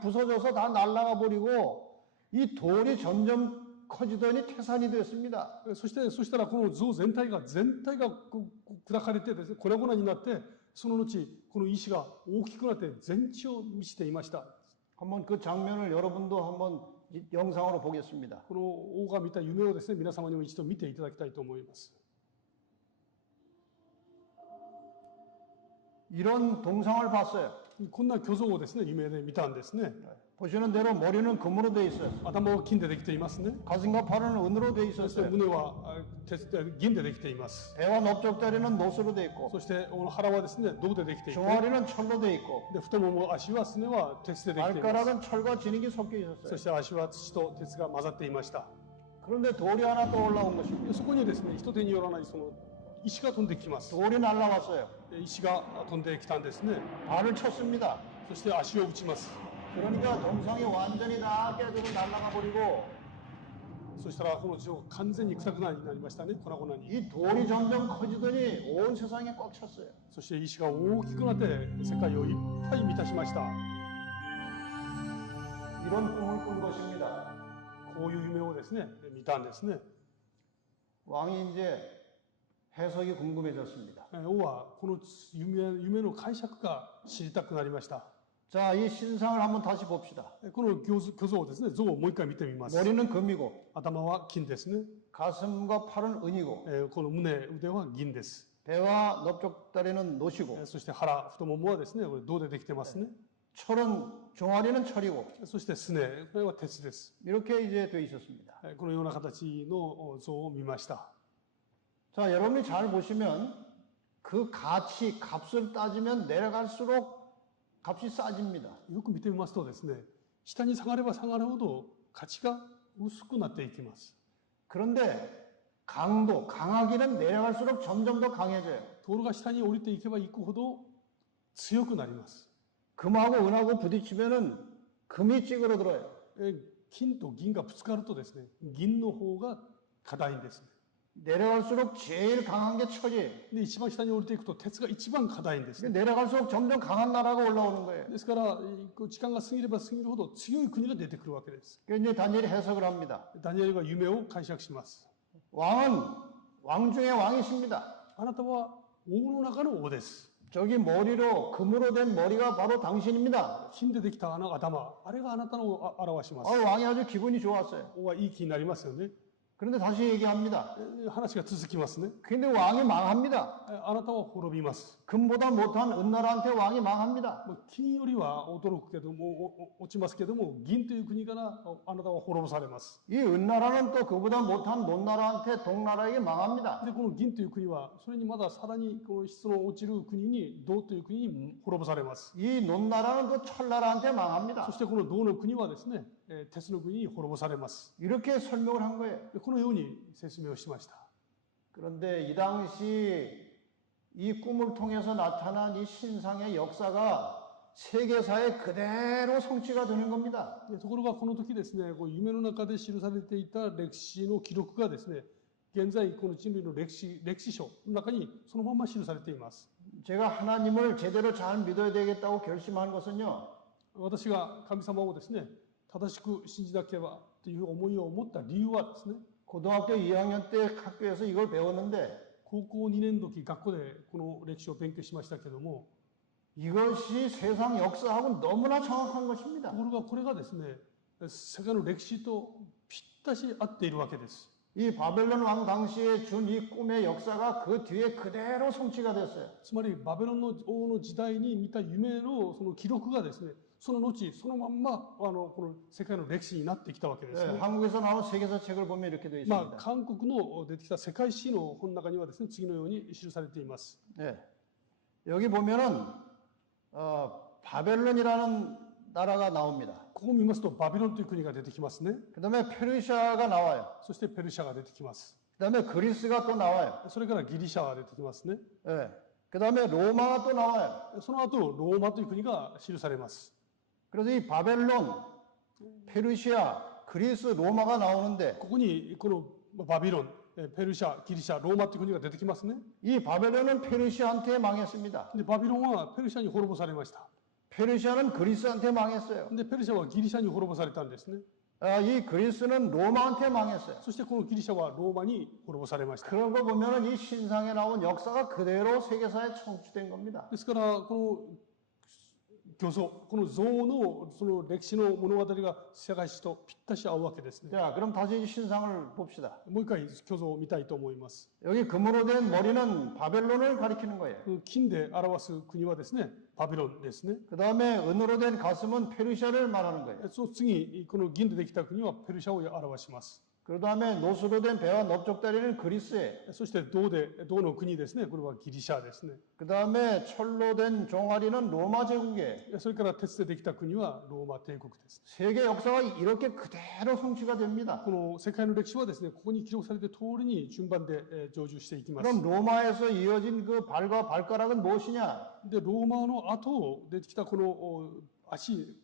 부서져서 다 날아가 버리고 이 돌이 점점 커지더니 태산이 됐습니다. そしたらこの像全体が砕かれてですね、粉々になって、その後この石が大きくなって全地を満ちていました。 한번 그 장면을 여러분도 한번 영상으로 보겠습니다. この王が見た夢をですね、皆様にも一度見ていただきたいと思います。 이런 동상을 봤어요. こんな巨像をですね、夢で見たんですね。 보시는 대로 머리는 금으로 되어 있어요. 頭は金でできていますね。 가슴과 팔은 은으로 되어 そして 있었어요. 胸は銀でできています。 배와 넓적다리는 노스로 되어 있고 そしてこの腹はですね、銅でできていて、 종아리는 철로 되어 있고 で太もも、足はすねは鉄でできています。 발가락은 철과 진흙이 섞여 そ 있었어요. して足は土と鉄が混ざっていました。 그런데 돌이 하나 또 올라온 것입니다. でそこにですね、人手によらないその石が飛んできます。 돌이 날아왔어요. で石が飛んできたんですね。 발을 쳤습니다. そして足を打ちます。 그러니까 동상이 완전히 다 깨지고 날아가 버리고 そしたらこの地を完全に臭くなりましたね、粉々に。 이 돌이 점점 커지더니 온 세상에 꽉 찼어요. そして石が大きくなって世界をいっぱい満たしました。 이런 꿈을 꾼 것입니다. こういう夢をですね、見たんですね。 왕이 이제 해석이 궁금해졌습니다. 王はこの夢の解釈が知りたくなりました。 자, 이 신상을 한번 다시 봅시다. この巨像ですね、像をもう一回見てみます。 머리는 금이고 頭は金ですね。 가슴과 팔은 은이고 この腕は銀です。 배와 넓적다리는 노시고 そして腹、太ももはですね、これ銅でできてますね。 종아리는 철이고 そしてすね、これは鉄です。 이렇게 이제 되어 있었습니다. このような形の像を見ました。 자, 여러분이 잘 보시면 그 값을 따지면 내려갈수록 값이 싸집니다. よく見てみますとですね、下に下がれば下がるほど価値が薄くなっていきます。 그런데 강하기는 내려갈수록 점점 더 강해져요. ところが下に降りていけばいくほど強くなります。 금하고 은하고 부딪히면은 금이 찌그러들어요. 金と銀がぶつかるとですね、銀の方が硬いんですね。 내려갈수록 제일 강한 게 철이에요. で、一番下に降りていくと鉄が一番硬いんですね。 내려갈수록 점점 강한 나라가 올라오는 거예요. ですから時間が過ぎれば過ぎるほど強い国が出てくるわけです。 그래서 이제 다니엘이 해석을 합니다. ダニエルが夢を解釈します。 왕 중에 왕이십니다. あなたは王の中の王です。 저기 금으로 된 머리가 바로 당신입니다. 金でできた頭、あれがあなたのを表します。 왕이 아주 기분이 좋았어요. 王はいい気になりますよね。 그런데 다시 얘기합니다. 話が続きますね。 근데 왕이 망합니다. あなたは滅びます。 금보다 못한 은나라한테 왕이 망합니다. 金よりは驚くけども、落ちますけども、銀という国からあなたは滅ぼされます。 이 은나라는 또 그보다 못한 논나라한테 동나라에게 망합니다. で、この銀という国は、それにまださらにこの質の落ちる国に、銅という国に滅ぼされます。 이 논나라는 또 철나라한테 そ 망합니다. してこの銅の国はですね、鉄の国に滅ぼされます。 이렇게 설명을 한 거예요. でこのように説明をしました。 그런데 이 당시 이 꿈을 통해서 나타난 이 신상의 역사가 세계사에 그대로 성취가 되는 겁니다. ところがこの時ですね、こう夢の中で記されていた歴史の記録がですね、現在この人類の歴史書の中にそのまま記されています。 제가 하나님을 제대로 잘 믿어야 되겠다고 결심한 것은요. 私が神様をですね、正しく信じなければという思いを持った理由はですね、 고등학교 2학년 때 학교에서 이걸 배웠는데 高校2年の時学校でこの歴史を勉強しましたけども、 이것이 세상 역사하고 너무나 정확한 と 것입니다. ころがこれがですね、世界の歴史とぴったし合っているわけです。 이 바벨론 왕 당시에 준 이 꿈의 역사가 그 뒤에 그대로 성취가 됐어요. つまりバベロンの王の時代に見た夢のその記録がですね、その後そのまんまこの世界の歴史になってきたわけです 네, ね。 한국에서 나온 세계사 책을 보면 이렇게 되어 まあ 있습니다. 韓国の出てきた世界史の本の中にはですね、次のように記されています。 네. 여기 보면은 바벨론이라는 나라가 나옵니다. ここを見ますとバビロンという国が出てきますね。 그다음에 페르시아가 나와요. そしてペルシャが出てきます。 그다음에 그리스가 또 나와요. それからギリシャが出てきますね。 네. 그다음에 로마가 또 나와요. その後ローマという国が記されます。 그래서 이 바벨론, 페르시아, 그리스, 로마가 나오는데 ここにこのバビロン、ペルシャ、ギリシャ、ローマという国が出てきますね。 이 바벨론은 페르시아한테 망했습니다. でバビロンはペルシャに滅ぼされました。 페르시아는 그리스한테 망했어요. でペルシャはギリシャに滅ぼされたんですね。 이 그리스는 로마한테 망했어요. そしてこのギリシャはローマに滅ぼされました。 그런 거 보면은 이 신상에 나온 역사가 그대로 세계사에 청취된 겁니다. ですからこの虚像、この像のその歴史の物語が世界史とぴったし合うわけですね。 자, 그럼 다시 이 신상을 봅시다. もう一回虚像を見たいと思います。 여기 금으로 된 머리는 바벨론을 가리키는 거예요. 金で表す国はですね、バビロンですね。 그 다음에 은으로 된 가슴은 페르시아를 말하는 거예요. その次、この銀でできた国はペルシャを表します。 그 다음에 노수로 된 배와 넓적다리는 그리스예요. そして銅の国ですね。これはギリシャですね。 그 다음에 철로 된 종아리는 로마 제국이에요. それから鉄でできた国はローマ帝国です。 세계 역사가 이렇게 그대로 성취가 됩니다. この世界の歴史はですね、ここに記録されている通りに順番で成就していきます。 그럼 로마에서 이어진 그 발과 발가락은 무엇이냐? で、ローマの後出てきたこの足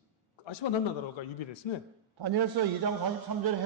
は何なんだろうか、指ですね。 다니엘서 2장 43절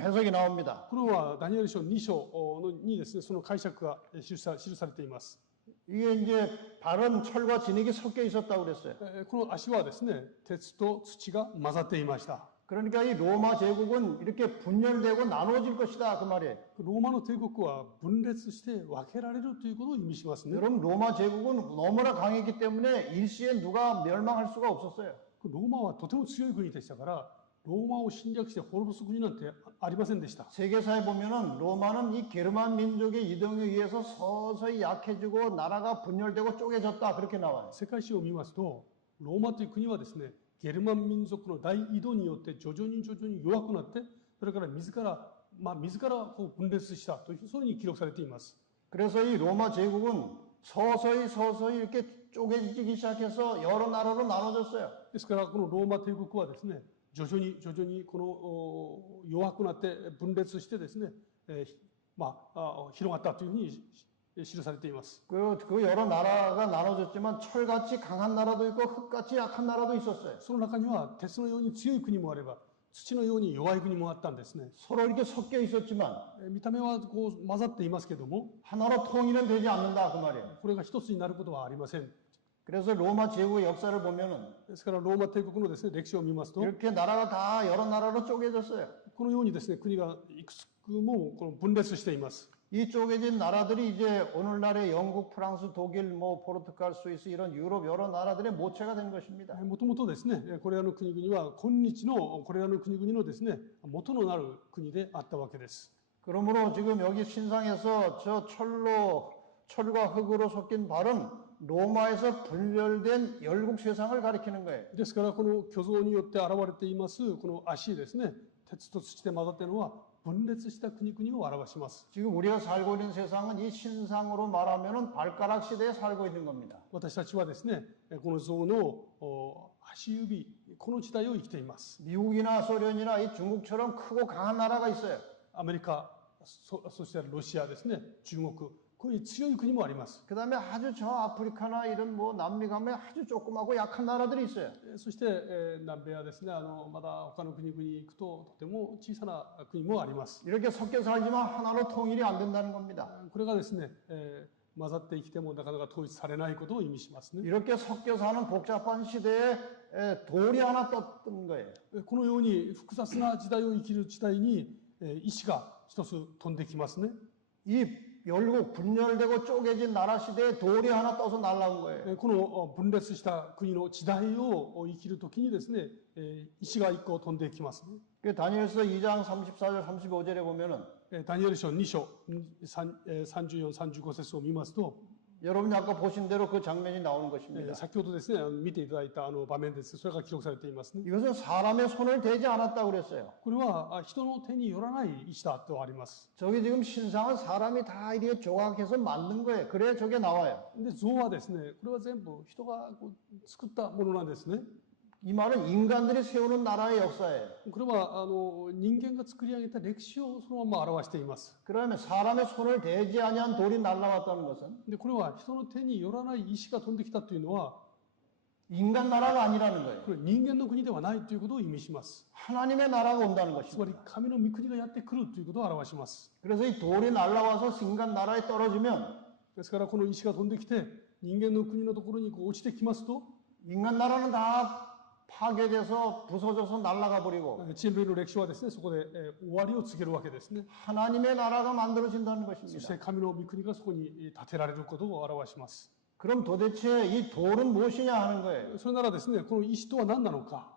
해석이 나옵니다. これはダニエル書2章にですね、その解釈が記されています。 이게 이제 발은 철과 진흙이 섞여 있었다고 그랬어요. この足はですね、鉄と土が混ざっていました。 그러니까 이 로마 제국은 이렇게 분열되고 나눠질 것이다 그 말이에요. ローマの帝国は分裂して分けられるということを意味しますね。 여러분ロ마 제국은 너무나 강했기 때문에 일시에 누가 멸망할 수가 없었어요. ローマはとても強い国でしたから、ローマを侵略して滅ぼす国なんてありませんでした。 세계사에 보면은 로마는 이 게르만 민족의 이동에 의해서 서서히 약해지고 나라가 분열되고 쪼개졌다 그렇게 나와요. 世界史を見ますと、ローマという国はですね、ゲルマン民族の大移動によって徐々に弱くなって、それから自らこう分裂したというそういうふうに記録されています。 그래서 이 로마 제국은 서서히 이렇게 쪼개지기 시작해서 여러 나라로 나눠졌어요. ですからこのローマ帝国はですね、徐々にこの弱くなって分裂してですね、広がったというふうに記されています。 그 여러 나라가 나눠졌지만 철같이 강한 나라도 있고 흙같이 약한 나라도 있었어요. その中には鉄のように強い国もあれば、土のように弱い国もあったんですね。 서로 이렇게 섞여 있었지만 見た目はこう混ざっていますけども、 하나로 통일은 되지 않는다 그 말이에요. これが一つになることはありません。 그래서 로마 제국의 역사를 보면은 ですからローマ帝国のですね、歴史を見ますと、 이렇게 나라가 다 여러 나라로 쪼개졌어요. このようにですね、国がいくつもこの分裂しています。 이 쪼개진 나라들이 이제 오늘날의 영국, 프랑스, 독일, 포르투갈, 스위스 이런 유럽 여러 나라들의 모체가 된 것입니다. もともとですね、これらの国々は今日のこれらの国々のですね、元のなる国であったわけです。 그러므로 지금 여기 신상에서 저 철과 흙으로 섞인 발은 로마에서 분열된 열국 세상을 가리키는 거예요. ですから、この虚像によって現れています、この足ですね、鉄と土で混ざっているのは、分裂した国々を表します。 지금 우리가 살고 있는 세상은 이 신상으로 말하면 발가락 시대에 살고 있는 겁니다. 私たちはですね、この像の足指、この時代を生きています。 미국이나 소련이나 이 중국처럼 크고 강한 나라가 있어요. アメリカ、そしてロシアですね、中国、こういう強い国もあります。 그 다음에 아주 저 아프리카나 이런 뭐 남미 가면 아주 조그마고 약한 나라들이 있어요. そして南米はですね、まだ他の国々に行くととても小さな国もあります。 이렇게 섞여 살지만 하나로 통일이 안 된다는 겁니다. これがですね、混ざって生きてもなかなか統一されないことを意味しますね。 이렇게 섞여 사는 복잡한 시대에 돌이 하나 떴던 거예요. このように複雑な時代を生きる時代に石が一つ飛んできますね。 이 열국 분열되고 쪼개진 나라 시대에 돌이 하나 떠서 날아온 거예요. この分裂した国の時代を生きるときにですね、石が一個飛んできますね。 그 다니엘서 2장 34절 35절에 보면은 ダニエル書2章34、35節を見ますと、 여러분이 아까 보신 대로 그 장면이 나오는 것입니다. 先ほどですね、見ていただいた場面です。それが記録されていますね。 이것은 사람의 손을 대지 않았다고 그랬어요. これは人の手によらない石だとあります。 저기 지금 신상은 사람이 다 이렇게 조각해서 만든 거예요. 그래야 저게 나와요. で、像はですね、これは全部人が作ったものなんですね。 이 말은 인간들이 세우는 나라의 역사예요. これは人間が作り上げた歴史をそのまま表しています。 그러면 사람의 손을 대지 아니한 돌이 날아왔다는 것은 で、これは人の手によらない石が飛んできたというのは、 인간 나라가 아니라는 거예요. これ人間の国ではないということを意味します。 하나님의 나라가 온다는 つまり 것입니다. 神の御国がやってくるということを表します。 그래서 이 돌이 날아와서 인간 나라에 떨어지면 ですからこの石が飛んできて人間の国のところに落ちてきますと、 인간 나라는 다 파괴돼서 부서져서 날아가 버리고 人類の歴史はですね、そこで終わりを告げるわけですね。 하나님의 나라가 만들어진다는 そし 것입니다. て神の御国がそこに建てられることを表します。 그럼 도대체 이 돌은 무엇이냐 하는 거예요. それならですね、この石とは何なのか。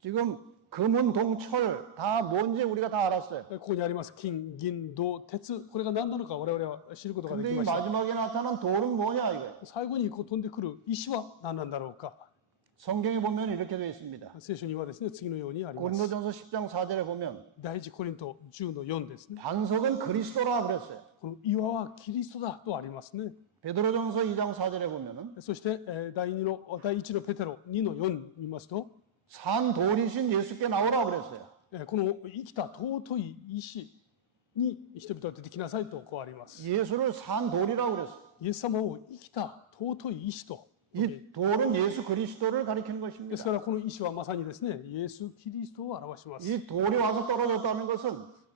지금 금은 동철 다 뭔지 우리가 다 알았어요. ここにあります金、銀、銅、鉄、これが何なのか我々は知ることがで 근데 き 이 ました。 마지막에 나타난 돌은 뭐냐 이거예요. 最後にこう飛んでくる石は何なんだろうか。 성경에 보면 이렇게 되어 있습니다. 聖書にはですね、次のようにあります。 고린도전서 10장 4절에 보면 第一コリント10の4ですね。 반석은 그리스도라 그랬어요. この岩はキリストだとありますね。 베드로전서 2장 4절에 보면은 そして第1のペテロ2の4見ますと、 산 돌이신 예수께 나오라 그랬어요. この生きた尊い石に人々は出てきなさいとこうあります。 예수를 산 돌이라고 그랬어요. イエス様を生きた尊い石と。 이 돌은 예수 그리스도를 가리키는 です 것입니다. からこの石はまさにですね、イエス・キリストを表します。 이 돌이 와서 떨어졌다는 것은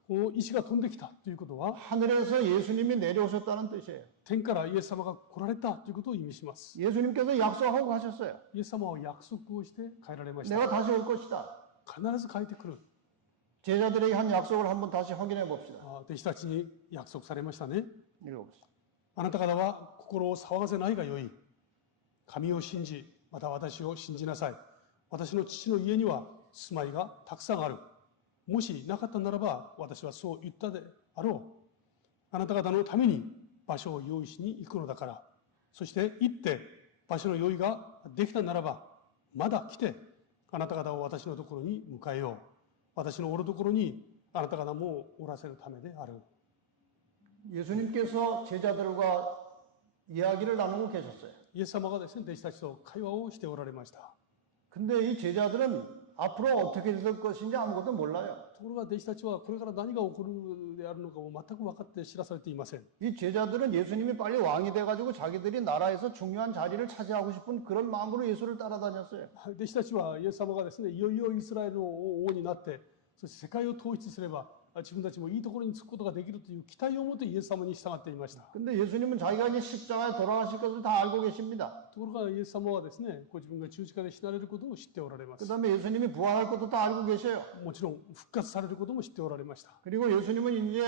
この石が飛んできたということは、 하늘에서 예수님이 내려오셨다는 뜻이에요. 天からイエス様が来られたということを意味します。 예수님께서 약속하고 가셨어요. イエス様は約束をして帰られました。 내가 다시 올 것이다. 必ず帰ってくる。 제자들에게 한 약속을 한번 다시 확인해 봅시다. 弟子たちに約束されましたね。 읽어봅시다. あなた方は心を騒がせないがよい。神を信じ、また私を信じなさい。私の父の家には住まいがたくさんある。もしなかったならば私はそう言ったであろう。あなた方のために場所を用意しに行くのだから。そして行って場所の用意ができたならば、まだ来てあなた方を私のところに迎えよう。私のおるところにあなた方もおらせるためである。 예수님께서 제자들과 이야기를 나누고 계셨어요. イエス様がですね、弟子たちと会話をしておられました。 근데 이 제자들은 앞으로 어떻게 될 것인지 아무것도 몰라요. ところが弟子たちはこれから何が起こるであるのかを全く分かって知らされていません。 이 제자들은 예수님이 빨리 왕이 돼가지고 자기들이 나라에서 중요한 자리를 차지하고 싶은 그런 마음으로 예수를 따라다녔어요. 弟子たちはイエス様がですね、いよいよイスラエルの王になって、そして世界を統一すれば、自分たちもいいところに着くことができるという期待を持ってイエス様に従っていました。 근데 예수님은 자기가 이제 십자가에 돌아가실 것을 다 알고 계십니다. ところがイエス様はですね、ご自分が十字架で死なれることを知っておられま 그 す。 다음에 예수님이 부활할 것도 다 알고 계셔요. もちろん復活されることも知っておられました。 그리고 예수님은 이제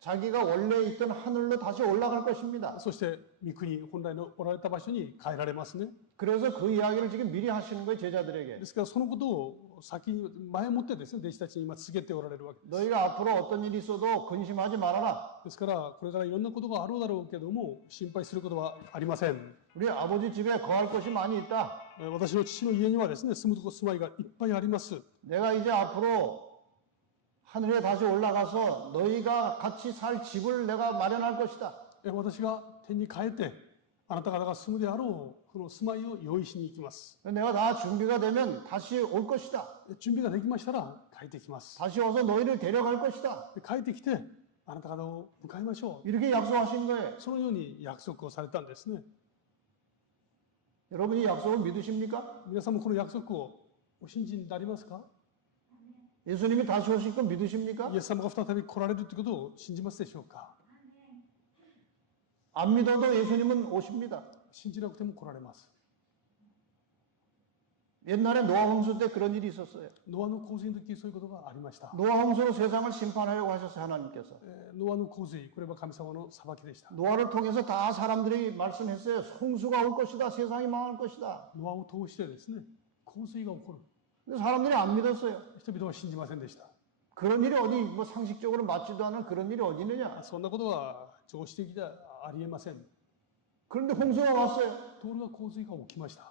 자기가 원래 있던 하늘로 다시 올라갈 것입니다. そして御国本来のおられた場所に帰られますね。 그래서 그 이야기를 지금 미리 하시는 거예요, 제자들에게. ですからそのことを先に前もってですね、弟子たちに今告げておられるわけです。 너희가 앞으로 어떤 일이 있어도 근심하지 말아라. ですからこれからいろんなことがあろうだろうけども心配することはありません。 우리 아버지 집에 거할 곳이 많이 있다. 私の父の家にはですね、住むとこ住まいがいっぱいあります。 내가 이제 앞으로 하늘에 다시 올라가서 너희가 같이 살 집을 내가 마련할 것이다. 私が天に帰ってあなた方が住むであろうこの住まいを用意しに行きます。 내가 다 준비가 되면 다시 올 것이다. 準備ができましたら帰ってきます。 다시 와서 너희를 데려갈 것이다. 帰ってきてあなた方を迎えましょ 이렇게 약속하신 거예요. う。そのように約束をされたんですね。 여러분이 약속을 믿으십니까? 皆さんもこの約束をお信じになりますか？ 예수님이 다시 오실 거 믿으십니까? イエス様が再び来られるということを信じますでしょうか？ 안 믿어도 예수님은 오십니다. 信じなくても来られます。 옛날에 노아 홍수 때 그런 일이 있었어요. ノアの洪水の時そういうことがありました。 노아 홍수로 세상을 심판하려고 하셨어요, 하나님께서. ノアの洪水、これは神様の裁きでした。 노아를 통해서 다 사람들이 말씀했어요. 홍수가 올 것이다. 세상이 망할 것이다. ノアを通してですね、洪水が起こる。 근데 사람들이 안 믿었어요. 人々は信じませんでした。 그런 일이 어디 뭐 상식적으로 맞지도 않은 그런 일이 어디 있느냐. そんなことは常識的ではありえません。 그런데 홍수가 왔어요. ところが洪水が起きました。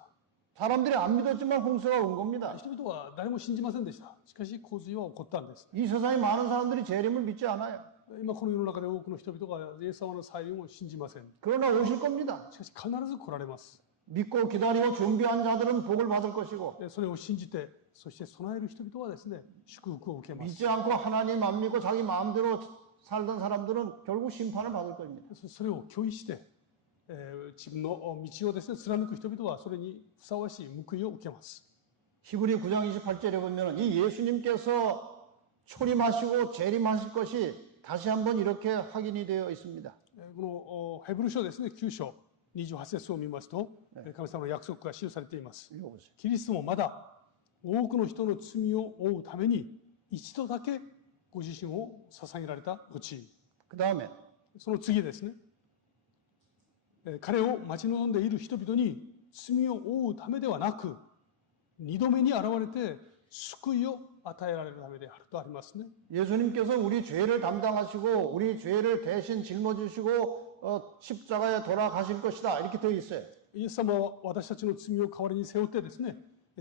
사람들이 안 믿었지만 홍수가 온 겁니다. 人々は誰も信じませんでした。しかし洪水は起こったんです。 이 세상에 많은 사람들이 재림을 믿지 않아요. 今この世の中で多くの人々がイエス様の再臨を信じません。 그러나 오실 겁니다. しかし必ず来られます。 믿고 기다리고 준비한 자들은 복을 받을 것이고 それを信じて、そして備える人々はですね、祝福を受けます。 믿지 않고 하나님 안 믿고 자기 마음대로 살던 사람들은 결국 심판을 받을 겁니다. それを拒否して、自分の道をですね、貫く人々はそれにふさわしい報いを受けます。 히브리 9장 28절에 보면 이 예수님께서 초림하시고 재림하실 것이 다시 한번 이렇게 확인이 되어 있습니다. このヘブル書ですね、9章28節を見ますと、神様の約束が記されています。キリストもまだ多くの人の罪を負うために一度だけご自身を捧げられた後、 그 다음에 その次ですね、彼を待ち望んでいる人々に罪を負うためではなく、二度目に現れて救いを与えられるためであるとありますね。 예수님께서 우리 죄를 담당하시고 우리 죄를 대신 짊어지시고 십자가에 돌아가실 것이다. 이렇게 되어 있어요. イエス様は私たちの罪を代わりに背負ってですね、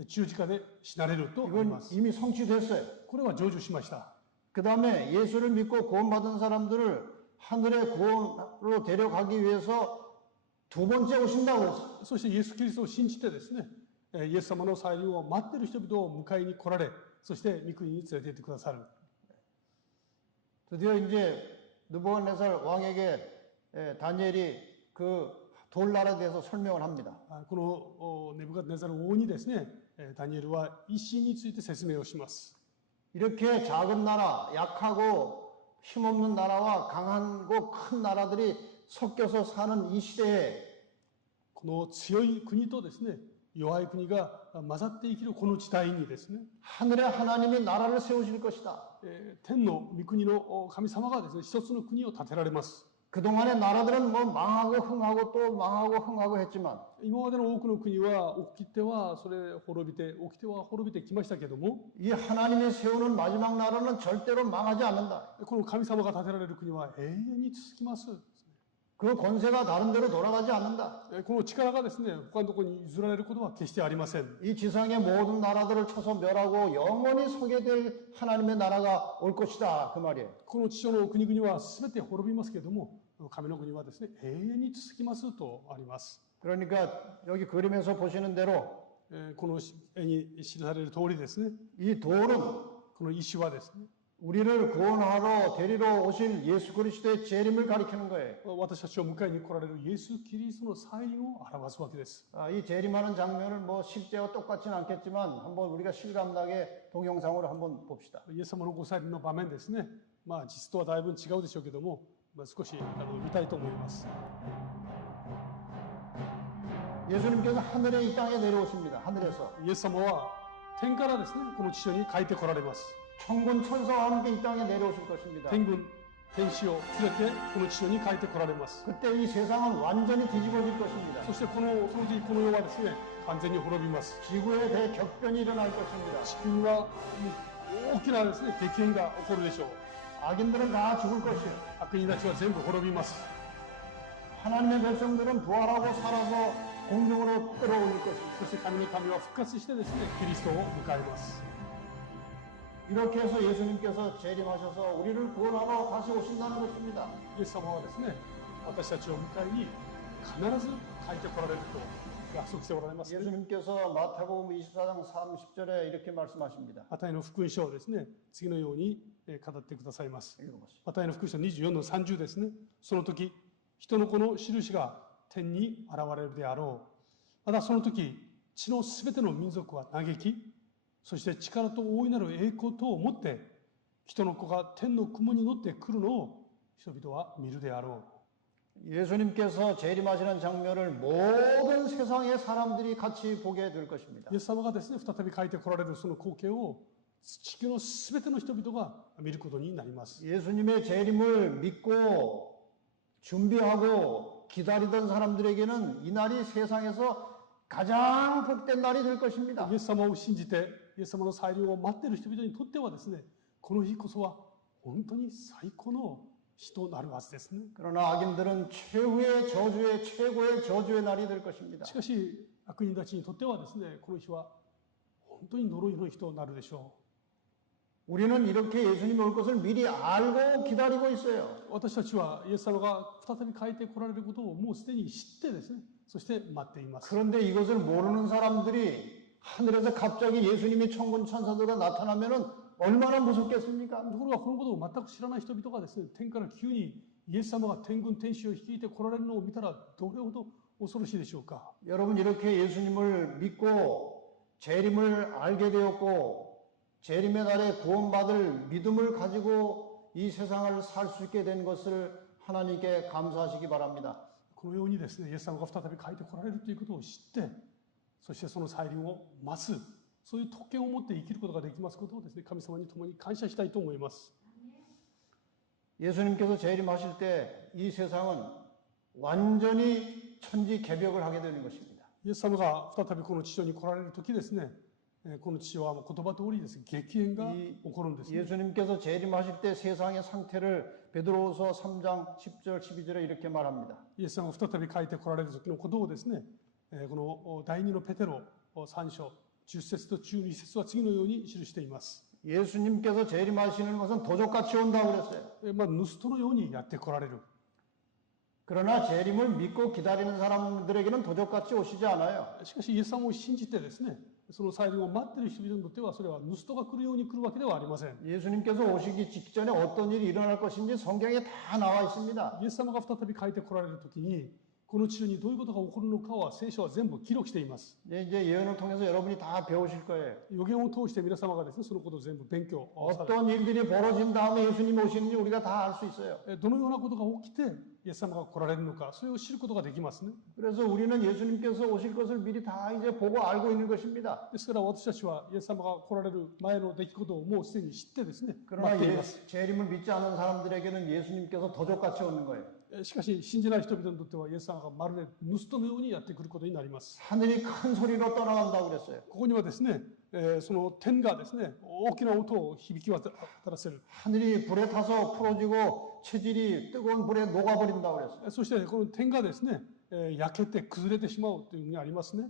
十字架で死なれるとあり 이건 ます。 이미 성취됐어요. これは成就しました。 그 다음에 예수를 믿고 구원받은 사람들을 하늘의 구원으로 데려가기 위해서 두 번째 오신다고 했어요. そしてイエス・キリストを信じてですね、イエス様の再臨を待っている人々を迎えに来られ、そして御国に連れて行ってくださる。 드디어 이제 느부갓네살 왕에게 다니엘이 그 돌나라에 대해서 설명을 합니다. このネブカドネザル王にですね、ダニエルは石について説明をします。 이렇게 작은 나라, 약하고 힘없는 나라와 강하고 큰 나라들이 섞여서 사는 이 시대에 この強い国とですね、弱い国が混ざって生きるこの時代にですね、 하늘의 하나님이 나라를 세우실 것이다. 天の御国の神様がですね、一つの国を建てられます。 그동안의 나라들은 뭐 망하고 흥하고 또 망하고 흥하고 했지만 今までの多くの国は起きてはそれ滅びて起きては滅びてきましたけども、 이 하나님이 세우는 마지막 나라는 절대로 망하지 않는다. この神様が建てられる国は永遠に続きます。 그 권세가 다른 데로 돌아가지 않는다. この力がですね、他のところに譲られることは決してありません。 이 지상의 모든 나라들을 쳐서 멸하고 영원히 서게 될 하나님의 나라가 올 것이다. 그 말이에요. この地上の国々は全て滅びますけれども、神の国はですね、永遠に続きますとあります。 그러니까 여기 그림에서 보시는 대로 この絵に記される通りですね、 이 돌은 この石はですね、 우리를 구원하러 데리러 오실 예수 그리스도의 재림을 가리키는 거예요. 私たちを迎えに来られるイエス・キリストの再臨を表すわけです。 이 재림하는 장면을 뭐 실제와 똑같지는 않겠지만 한번 우리가 실감나게 동영상으로 한번 봅시다. イエス様のご再臨の場面ですね、実とはだいぶ違うでしょうけども、少し見たいと思います。 예수님께서 하늘에 이 땅에 내려오십니다. 하늘에서 イエス様は天からですね、この地上に帰って来られます。 천군 천사와 함께 이 땅에 내려오실 것입니다. 天軍、天使を連れてこの地上に帰ってこられます。 그때 이 세상은 완전히 뒤집어질 것입니다. そしてその時この世はですね、完全に滅びます。 지구에 대격변이 일어날 것입니다. 地球は大きなですね、激変が起こるでしょう。 악인들은 다 죽을 것이에요. 悪人たちは全部滅びます。 하나님의 백성들은 부활하고 살아서 공중으로 끌어올릴 것입니다. そして神の民は復活してですね、キリストを迎えます。 이렇게 해서 예수님께서 재림하셔서 우리를 구원하러 다시 오신다는 것입니다. イエス様はですね、私たちを迎えに必ず帰ってこられると約束しておられます、ね。 예수님께서 마태복음 24장 30절에 이렇게 말씀하십니다. マタイの福音書をですね、次のように語ってくださいます。 읽어보시죠. マタイの福音書24の30ですね。その時、人の子の印が天に現れるであろう。またその時、地のすべての民族は嘆き、そして力と大いなる栄光とをもって、人の子が天の雲に乗って来るのを人々は見るであろう。 예수님께서 재림하시는 장면을 모든 세상의 사람들이 같이 보게 될 것입니다. イエス様がですね、再び帰って来られるその光景を地球のすべての人々が見ることになります。 예수님의 재림을 믿고 준비하고 기다리던 사람들에게는 이 날이 세상에서 가장 복된 날이 될 것입니다. イエス様を信じて、イエス様の再臨を待っている人々にとってはですね、この日こそは本当に最高の日となるはずですね。 그러나 악인들은 최후의 저주의 최고의 저주의 날이 될 것입니다. しかし悪人たちにとってはですね、この日は本当に呪いの日となるでしょ 우리는 이렇게 예수님이 올 것을 미리 알고 기다리고 있어요. う。私たちはイエス様が再び帰って来られることをもうすでに知ってですね、そして待っています。 그런데 이것을 모르는 사람들이 하늘에서 갑자기 예수님이 천군 천사들과 나타나면은 얼마나 무섭겠습니까? ところがこのことを全く知らない人々がですね、天から急にイエス様が天軍天使を率いて来られるのを見たらどれほど恐ろしいでしょうか。 여러분 이렇게 예수님을 믿고 재림을 알게 되었고 재림의 날에 구원받을 믿음을 가지고 이 세상을 살 수 있게 된 것을 하나님께 감사하시기 바랍니다. このようにですね、イエス様が再び帰って来られるということを知って、そしてその再臨を待つ、そういう特権を持って生きることができますことをですね、神様に共に感謝したいと思います。 예수님께서 재림하실 때 이 세상은 완전히 천지개벽을 하게 되는 것입니다. イエス様が再びこの地上に来られる時ですね、この地上はもう言葉通りですね、激変が起こるんですね。 예수님께서 재림하실 때 세상의 상태를 베드로후서 3장 10절 12절에 이렇게 말합니다. イエス様が再び帰って来られる時のことをですね、この第2のペテロ3章10節と12節は次のように記しています。 예수님께서 재림하시는 것은 도적같이 온다고 그랬어요. 盗人のようにやって来られる。 그러나 재림을 믿고 기다리는 사람들에게는 도적같이 오시지 않아요. しかしイエス様を信じてですね、その再臨を待っている人々にとってはそれは盗人が来るように来るわけではありません。 예수님께서 오시기 직전에 어떤 일이 일어날 것인지 성경에 다 나와 있습니다. イエス様が再び帰って来られる時にこの地上にどういうことが起こるのかは聖書は全部記録しています。 이제 예언을 통해서 여러분이 다 배우실 거예요. 予言を通して皆様がですね、そのことを全部勉強される。 어떤 일들이 벌어진 다음에 예수님이 오시는지 우리가 다 알 수 있어요. どのようなことが起きてイエス様が来られるのか、それを知ることができますね。 그래서 우리는 예수님께서 오실 것을 미리 다 이제 보고 알고 있는 것입니다. ですから私たちはイエス様が来られる前の出来事をもうすでに知ってですね、 그러나 待っています。 재림을 믿지 않는 사람들에게는 예수님께서 도적같이 오는 거예요. しかし信じない人々にとってはイエス様がまるで盗人のようにやってくることになります。 하늘이 큰 소리로 떠나간다고 그랬어요. ここにはですね、その天がですね、大きな音を響き渡らせる。 하늘이 불에 타서 풀어지고 체질이 뜨거운 불에 녹아버린다고 그랬어요. そしてこの天がですね、焼けて崩れてしまうというふうにありますね。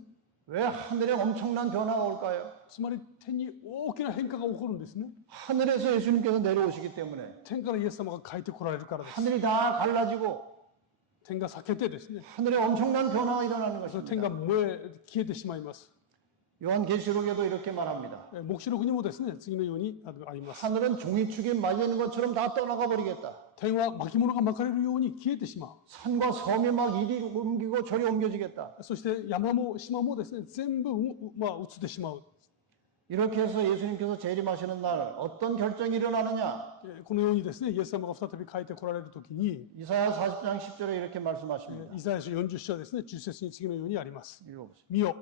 왜 하늘에 엄청난 변화가 올까요? つまり天に大きな変化が起こるんですね。 하늘에서 예수님께서 내려오시기 때문에 天からイエス様が帰ってこられるからです。 하늘이 다 갈라지고 天が裂けてですね、 하늘에 엄청난 변화가 일어나는 その天が 것입니다. 燃え消えてしまいます。 요한계시록에도 이렇게 말합니다. 黙示録にもですね、次のようにあります。 하늘은 종이축에 말리는 것처럼 다 떠나가 버리겠다. 天は巻物が巻かれるように消えてしまう。 산과 섬이 막 이리 옮기고 저리 옮겨지겠다. そして山も島もですね、全部移ってしまう。 이렇게 해서 예수님께서 재림하시는 날 어떤 결정이 일어나느냐? このようにですね、イエス様が再び帰って来られるときに、 이사야 40장 10절에 이렇게 말씀하십니다. イザヤ書40章ですね、10節に次のようにあります。 읽어보세요. 見よ、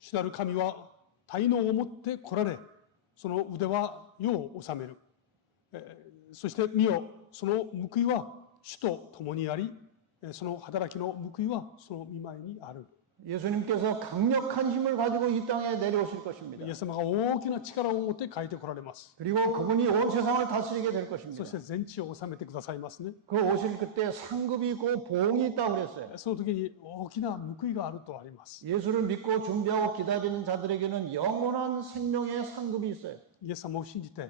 主なる神は大能をもって来られ、その腕は世を治める。そして見よ、その報いは主と共にあり、その働きの報いはその御前にある。 예수님께서 강력한 힘을 가지고 이 땅에 내려오실 것입니다. イエス様が大きな力を持って帰ってこられます。 그리고 그분이 온 세상을 다스리게 될 そ 것입니다. して全地を治めてくださいますね。 그 오실 그때 상급이 있고 보응이 있다고 그랬어요. その時に大きな報いがあるとあります。 예수를 믿고 준비하고 기다리는 자들에게는 영원한 생명의 상급이 있어요. イエス様を信じて、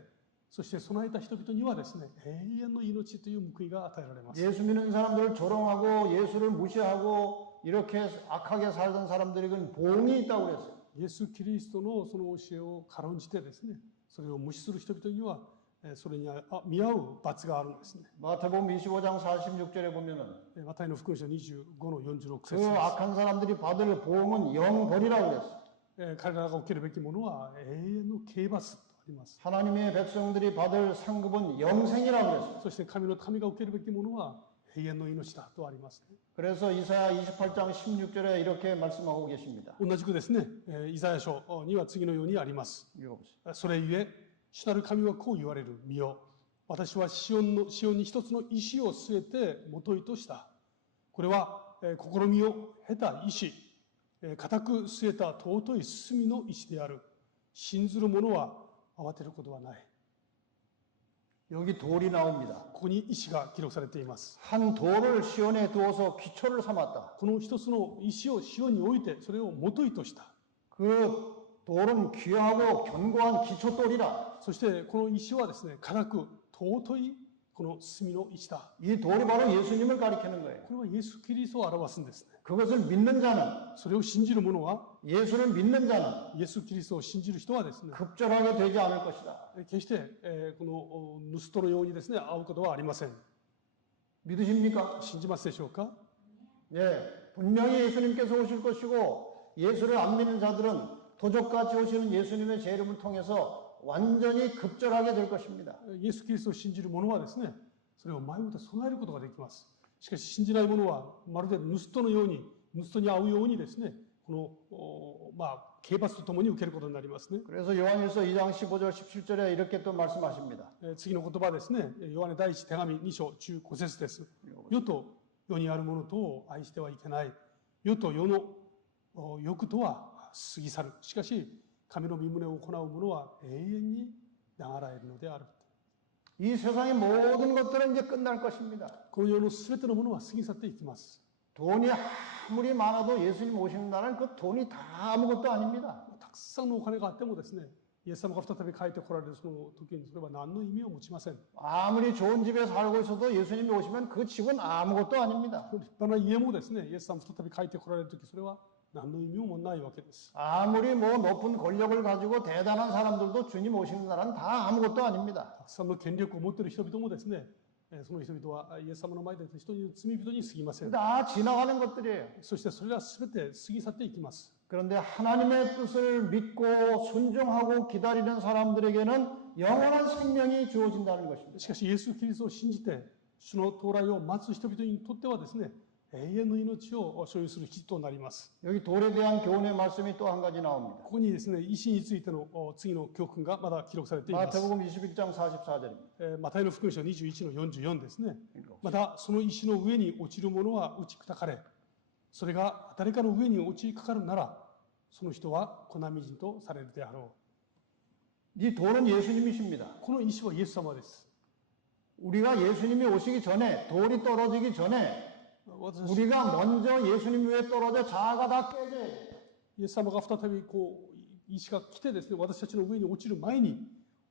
そして備えた人々にはですね、永遠の命という報いが与えられます。 예수 믿는 사람들을 조롱하고 예수를 무시하고 이렇게 악하게 살던 사람들에게는 보응이 있다고 그랬어요. イエス・キリストのその教えを軽んじてですね、それを無視する人々には、それに見合う罰があるんですね。 마태복음 25장 46절에 보면은 マタイの福音書25の46 그 節です。 악한 사람들이 받을 보응은 영벌이라고 그랬어요. 彼らが受けるべきものは永遠の刑罰とあります。 하나님의 백성들이 받을 상급은 영생이라고 그랬어요. そして神の民が受けるべきものは永遠の命だとありますね。 그래서 이사야 28장 16절에 이렇게 말씀하고 계십니다. 同じくですね、イザヤ書には次のようにあります。 읽어보세요. それゆえ、主なる神はこう言われる。見よ、私はシオンに一つの石を据えてもといとした。これは、試みを経た石、固く据えた尊い隅の石である。信ずる者は慌てることはない。 여기 돌이 나옵니다. ここに石が記録されています。 한 돌을 시온에 두어서 기초를 삼았다. この一つの石をシオンに置いて、それをもといとした。 그 돌은 귀하고 견고한 기초돌이라. そしてこの石はですね、固く尊いこの隅の石だ。 이 돌이 바로 예수님을 가리키는 거예요. これはイエス・キリストを表すんですね。 그것을 믿는 자는, それを信じる者は、 예수를 믿는 자는 イエス・キリストを信じる人はですね、 급절하게 되지 않을 것이다. 決して、この盗人のようにですね、会うことはありません。 믿으십니까? 信じますでしょうか？ 예, 분명히 예수님께서 오실 것이고 예수를 안 믿는 자들은 도적같이 오시는 예수님의 제 이름을 통해서 완전히 급절하게 될 것입니다. イエス・キリストを信じる者はですね、それを前もって備えることができます。しかし信じない者はまるで盗人のように、盗人に会うようにですね、この刑罰とともに受けることになりますね。 그래서 요한일서 2장 15절 17절에 이렇게 또 말씀하십니다. 次の言葉ですね、ヨハネ第一手紙2章15節です。世と世にあるものとを愛してはいけない。世と世の欲とは過ぎ去る。しかし神の御胸を行う者は永遠に流られるのである。 이 세상의 모든 것들은 이제 끝날 것입니다. この世のすべてのものは過ぎ去っていきます。 돈이 아무리 많아도 예수님 오시는 날은 그 돈이 다 아무것도 아닙니다. たくさんのお金があってもですね、イエス様が再び帰ってこられるその時にそれは何の意味を持ちません。 아무리 좋은 집에 살고 있어도 예수님이 오시면 그 집은 아무것도 아닙니다. 立派な家もですね、イエス様が再び帰ってこられる時、それは何の意味もないわけです。 아무리 뭐 높은 권력을 가지고 대단한 사람들도 주님 오시는 날은 다 아무것도 아닙니다. たくさんの権力を持っている人々もですね、その人々はイエス様の前で人に罪人に過ぎません。 다 지나가는 것들이에요. そしてそれら全て過ぎ去っていきます。 그런데 하나님의 뜻을 믿고 순종하고 기다리는 사람들에게는 영원한 생명이 주어진다는 것입니다. しかしイエス・キリストを信じて主の到来を待つ人々にとってはですね、永遠の命を所有する人となります。 여기 돌에 대한 교훈의 말씀이 또 한 가지 나옵니다. ここにですね、石についての次の教訓がまだ記録されています。 마태복음 21장 44절입니다. マタイの福音書21の44ですね。またその石の上に落ちる者は打ち砕かれ、それが誰かの上に落ちかかるなら、その人は粉みじんとされるであろ 이 돌은 예수님이십니다. う。この石はイエス様です。 우리가 예수님이 오시기 전에 돌이 떨어지기 전에 私 우리가 먼저 예수님 위에 떨어져 자아가 다 깨져야 돼요. イエス様が再び石が来てですね、私たちの上に落ちる前に、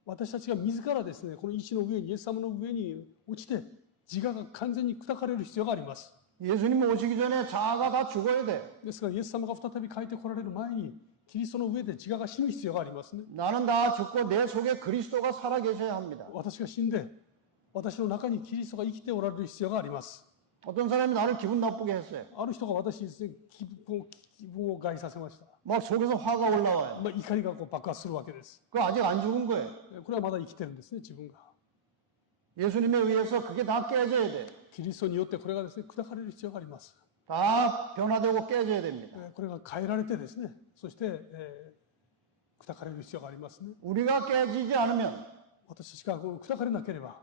私たちが自らですね、この石の上に、イエス様の上に落ちて、自我が完全に砕かれる必要があります。 예수님 오시기 전에 자아가 다 죽어야 돼요. ですから、イエス様が再び帰ってこられる前に、キリストの上で自我が死ぬ必要がありますね。 나는 다 죽고 내 속에 그리스도가 살아 계셔야 합니다. 私が死んで、私の中にキリストが生きておられる必要があります。 어떤 사람이 나를 기분 나쁘게 했어요. ある人が私にですね、気分を害させました。 막 속에서 화가 올라와요. 怒りが爆発するわけです。 그 아직 안 죽은 거예요. これはまだ生きてるんですね、自分が。 예수님에 의해서 그게 다 깨져야 돼요. キリストによってこれがですね、砕かれる必要があります。 다 변화되고 깨져야 됩니다. これが変えられてですね、そして、砕かれる必要がありますね。 우리가 깨지지 않으면 私たちが砕かれなければ、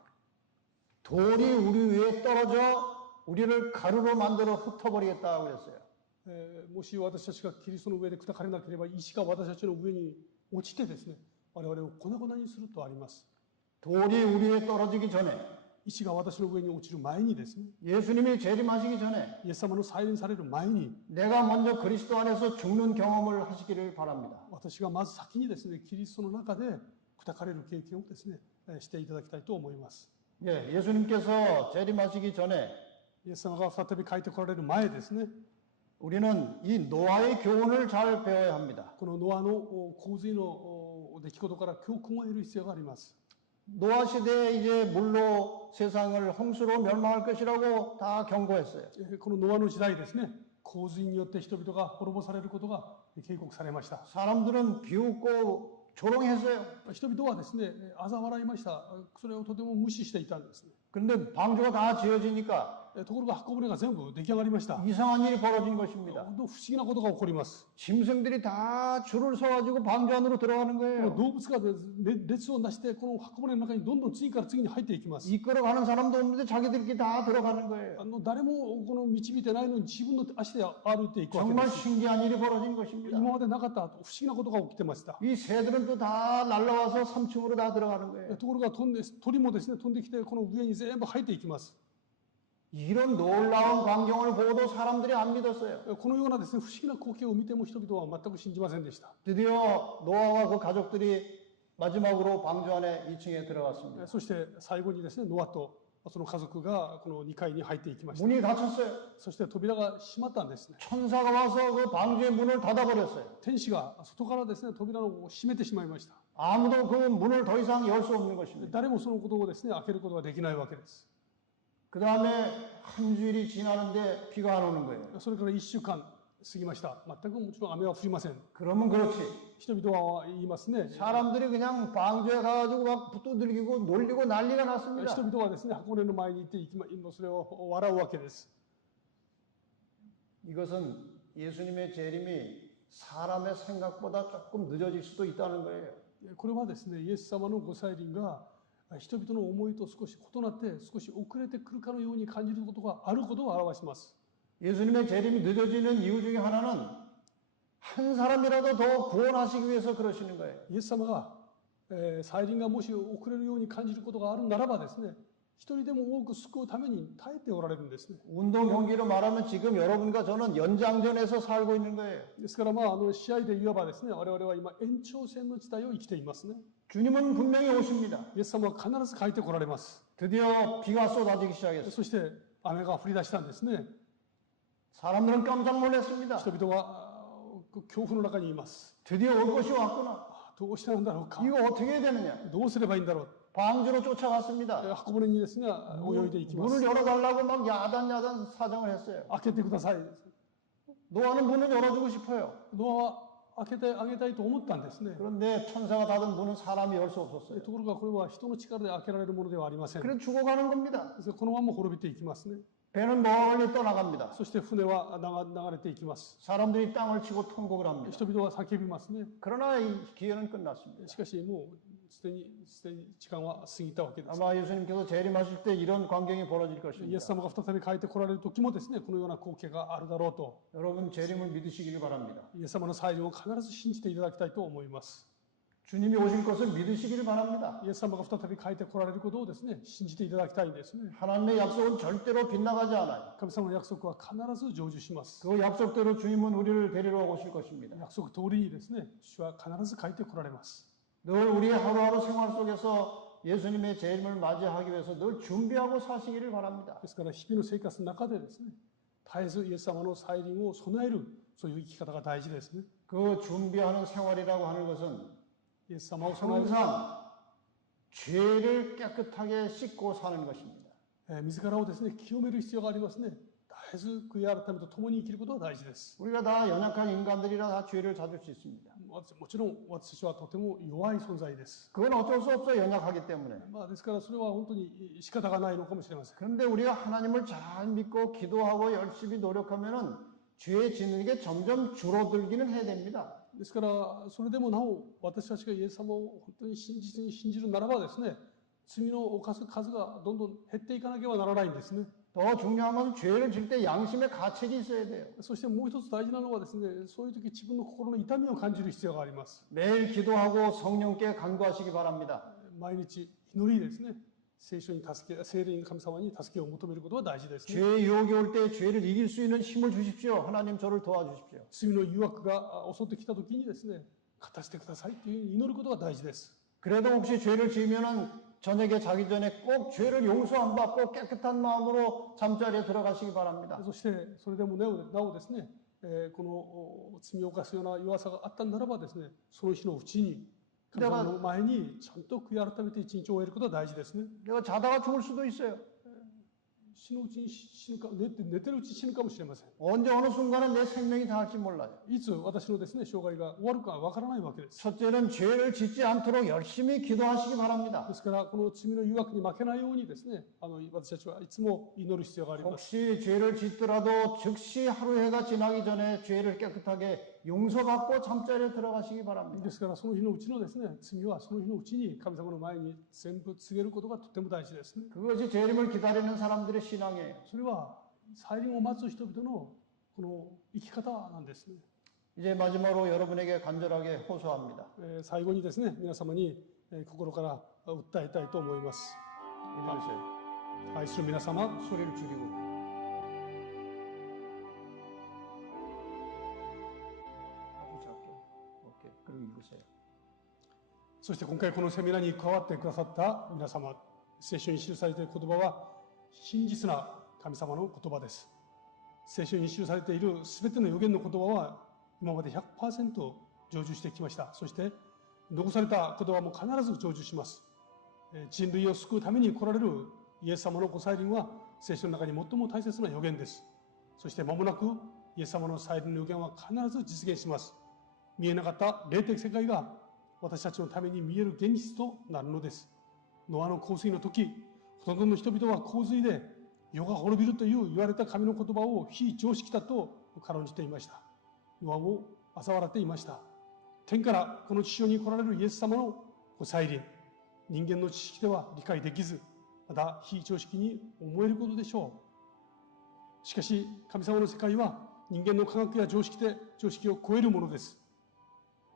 돌이 우리 위에 떨어져 우리를 가루로 만들어 흩어버리겠다고 그랬어요. もし私たちがキリストの上で砕かれなければ、石が私たちの上に落ちてですね、我々を粉々にするとあります。 돌이 우리 위에 떨어지기 전에, 石が私の上に落ちる前にですね、 예수님이 재림하시기 전에 イエス様の再臨される前に、 내가 먼저 그리스도 안에서 죽는 경험을 하시기를 바랍니다. 私がまず先にですね、キリストの中で砕かれる経験をですね、していただきたいと思います。 예, 예수님께서 재림하시기 전에 イエス様が再び帰ってこられる前ですね、 우리는 이 노아의 교훈을 잘 배워야 합니다. このノアの洪水の出来事から教訓を得る必要があります。 노아 시대에 이제 물로 세상을 홍수로 멸망할 것이라고 다 경고했어요. このノアの時代ですね、洪水によって人々が滅ぼされることが警告されました。 사람들은 비웃고 조롱했어요. 人々はですね、嘲笑いました。それをとても無視していたんですね。 근데 방주가 다 지어지니까 ところが箱舟が全部出来上がりました。 이상한 일이 벌어진 것입니다. 不思議なことが起こります。 짐승들이 다 줄을 서가지고 방주 안으로 들어가는 この 거예요. 動物が列をなしてこの箱舟の中にどんどん次から次に入っていきます。 이끌어가는 사람도 없는데 자기들끼리 다 들어가는 거예요. 誰もこの導いてないのに自分の足で歩いていくわけで 정말 す。 신기한 일이 벌어진 것입니다. 今までなかった不思議なことが起きてました。 이 새들은 또 다 날라와서 3층으로 다 들어가는 거예요. ところが鳥もですね飛んできてこの上に全部入っていきます。 이런 놀라운 광경을 보고도 사람들이 안 믿었어요. このようなですね不思議な光景を見ても人々は全く信じませんでした。 드디어 노아와 그 가족들이 마지막으로 방주 안에 2층에 들어갔습니다. そして最後にですねノアとその家族がこの2階に入っていきました。 문이 닫혔어요. そして扉が閉まったんですね。 천사가 와서 그 방주의 문을 닫아버렸어요. 天使が外からですね扉を閉めてしまいました。 아무도 그 문을 더 이상 열 수 없는 것입니다. 誰もそのことをですね開けることができないわけです。 그 다음에 한 주일이 지나는데 비가 안 오는 거예요. それから1週間過ぎました。全くもちろん雨は降りません。 그러면 그렇지. 人々は言いますね。 사람들이 그냥 방주에 가가지고 막 두들기고 놀리고 난리가 났습니다. 人々はですね箱根の前に行ってそれを笑うわけです。 이것은 예수님의 재림이 사람의 생각보다 조금 늦어질 수도 있다는 거예요. これはですねイエス様のご再臨が人々の思いと少し異なって少し遅れてくるかのように感じることがあることを表します。 예수님의 재림이 늦어지는 이유 중에 하나는 한 사람이라도 더 구원하시기 위해서 그러시는 거예요. イエス様が再臨がもし遅れるように感じることがあるならばですね一人でも多く救うために耐えておられるんですね。 운동 경기로 말하면 지금 여러분과 저는 연장전에서 살고 있는 거예요. ですから試合で言えばですね我々は今延長戦の時代を生きていますね。 주님은 분명히 오십니다. イエス様は必ず帰ってこられます。 드디어 비가 쏟아지기 시작했어요. そして雨が降り出したんですね。 사람들은 깜짝 놀랐습니다. 人々は恐怖の中にいます。 드디어 올 것이 왔구나. どうしてなんだろうか。 이거 어떻게 해야 되느냐. どうすればいいんだろう。 방주로 쫓아갔습니다. 箱舟にですね泳いでいきま 문을 す。 열어달라고 막 야단야단 사정을 했어요. 開けてください。 노아는 문을 열어주고 싶어요. ノアは開けてあげたいと思ったんですね。 그런데 천사가 닫은 문은 사람이 열 수 없었어요. ところがこれは人の力で開けられるものではありません。 그래서 죽어가는 겁니다. ですからこのまま滅びていきますね。 배는 멀리 떠나갑니다. そして船は流れていきます。 사람들이 땅을 치고 통곡을 합니다. 人々は叫びますね。 그러나 이 기회는 끝났습니다. しかしもうすでに時間は過ぎたわけです。 아마 예수님께서 재림하실 때 이런 광경이 벌어질 イエ 것입니다. ス様が再び帰ってこられる時もですねこのような光景があるだろうと 여러분 재림을 믿으시기를 바랍니다. イエス様の再臨を必ず信じていただきたいと思います。 주님이 오실 것을 믿으시기를 바랍니다. イエス様が再び帰ってこられることをですね信じていただきたいんですね。 하나님의 약속은 절대로 빗나가지 않아요. 神様の約束は必ず成就します。 그 약속대로 주님은 우리를 데리러 오실 것입니다. 約束通りにですね主は必ず帰ってこられます。 늘 우리의 하루하루 생활 속에서 예수님의 재림을 맞이하기 위해서 늘 준비하고 사시기를 바랍니다. ですから日々の生活の中でですね絶えずイエス様の再臨を備えるそういう生き方が大事ですね。 그 준비하는 생활이라고 하는 것은 イエス様を備える 항상 죄를 깨끗하게 씻고 사는 것입니다. 自らをですね清める必要がありますね。絶えず悔い改めと共に生きることが大事です。 우리가 다 연약한 인간들이라 다 죄를 찾을 수 있습니다. もちろん私たちはとても弱い存在です。 그건 어쩔 수 없어요. 연약하기 때문에. ですからそれは本当に仕方がないのかもしれません。 그런데 우리가 하나님을 잘 믿고 기도하고 열심히 노력하면은 죄 짓는 게 점점 줄어들기는 해야 됩니다. ですから、それでもなお、私たちがイエス様を本当に真実に信じるならばですね、罪の犯す数がどんどん減っていかなければならないんですね。 더 중요한 것은 죄를 질 때 양심의 가책이 있어야 돼요. そしてもう一つ大事なのはですね、そういう時自分の心の痛みを感じる必要があります。 매일 기도하고 성령께 간구하시기 바랍니다. 毎日祈りですね、聖書に助け、聖霊に神様に助けを求めることは大事ですね。 죄의 유혹이 올 때 죄를 이길 수 있는 힘을 주십시오. 하나님 저를 도와주십시오. 罪の誘惑が襲ってきた時にですね、勝たせてくださいという祈ることが大事です。 그래도 혹시 죄를 지으면은 저녁에 자기 전에 꼭 죄를 용서 안 받고 깨끗한 마음으로 잠자리에 들어가시기 바랍니다. そしてそれでもなおですね、この罪を犯すような弱さがあったならばですね、その日のうちに神様の前にちゃんと悔い改めて一日を終えることは大事ですね。 내가 자다가 죽을 수도 있어요. 死のうちに死ぬか、寝てるうちに死ぬかもしれません。 언제 어느 순간은 내 생명이 다할지 몰라요. いつ私のですね、生涯が終わるかわからないわけです。 첫째는 죄를 짓지 않도록 열심히 기도하시기 바랍니다. ですから、この罪の誘惑に負けないようにですね、私たちはいつも祈る必要があります。 혹시 죄를 짓더라도 즉시 하루 해가 지나기 전에 죄를 깨끗하게 용서받고 잠자리에 들어가시기 바랍니다. ですから、その日のうちのですね、罪はその日のうちに神様の前に全部告げることがとても大事ですね。 그것이 재림을 기다리는 사람들의 신앙이에요. それは再臨を待つ人々のこの生き方なんですね。 이제 마지막으로 여러분에게 간절하게 호소합니다. 最後にですね、皆様に心から訴えたいと思います。 읽으세요. 愛する皆様、 소리를 줄이고. 아주 작게. 오케이. 그리고 읽으세요. そして今回このセミナーに加わってくださった皆様、聖書に記されている言葉は真実な神様の言葉です。聖書に記されているすべての預言の言葉は今まで 100% 成就してきました。そして残された言葉も必ず成就します。人類を救うために来られるイエス様のご再臨は聖書の中に最も大切な預言です。そして間もなくイエス様の再臨の預言は必ず実現します。見えなかった霊的世界が私たちのために見える現実となるのです。ノアの洪水の時、ほとんどの人々は洪水で世が滅びるという言われた神の言葉を非常識だと軽んじていました。ノアを嘲笑っていました。天からこの地上に来られるイエス様のご再臨、人間の知識では理解できず、また非常識に思えることでしょう。しかし神様の世界は人間の科学や常識を超えるものです。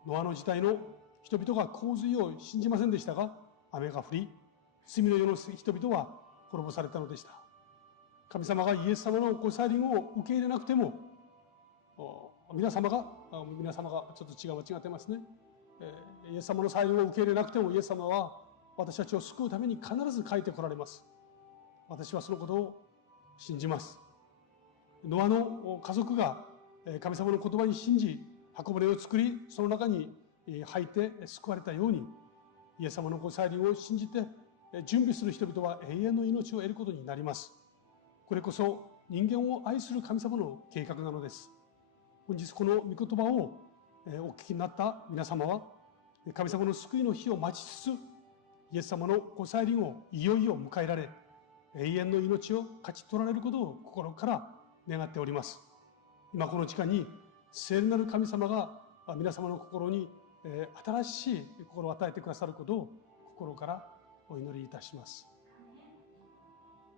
ノアの時代の人々が洪水を信じませんでしたが、雨が降り、罪の世の人々は滅ぼされたのでした。神様がイエス様のご再臨を受け入れなくても、皆様がちょっと間違ってますね。イエス様の再臨を受け入れなくても、イエス様は私たちを救うために必ず帰ってこられます。私はそのことを信じます。ノアの家族が神様の言葉に信じ、箱舟を作り、その中に入って救われたように、イエス様のご再臨を信じて準備する人々は永遠の命を得ることになります。これこそ人間を愛する神様の計画なのです。本日この御言葉をお聞きになった皆様は、神様の救いの日を待ちつつ、イエス様のご再臨をいよいよ迎えられ、永遠の命を勝ち取られることを心から願っております。今この時間に聖なる神様が皆様の心に新しい心を与えてくださることを心からお祈りいたします。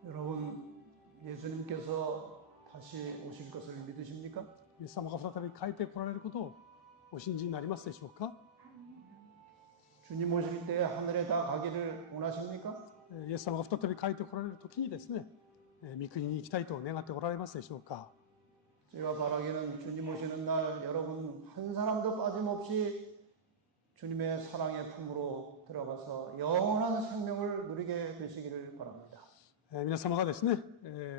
여러분, 예수님께서 다시 오실 것을 믿으십니까? イエス様が再び帰って来られることをお信じになりますでしょうか？ 주님 오실 때 하늘에 다 가기를 원하십니까? イエス様が再び帰って来られる時にですね、御国に行きたいと願っておられますでしょうか？ 제가 바라기는 주님 오시는 날 여러분 한 사람도 빠짐없이 주님의 사랑의 품으로 들어가서 영원한 생명을 누리게 되시기를 바랍니다. 皆様がですね、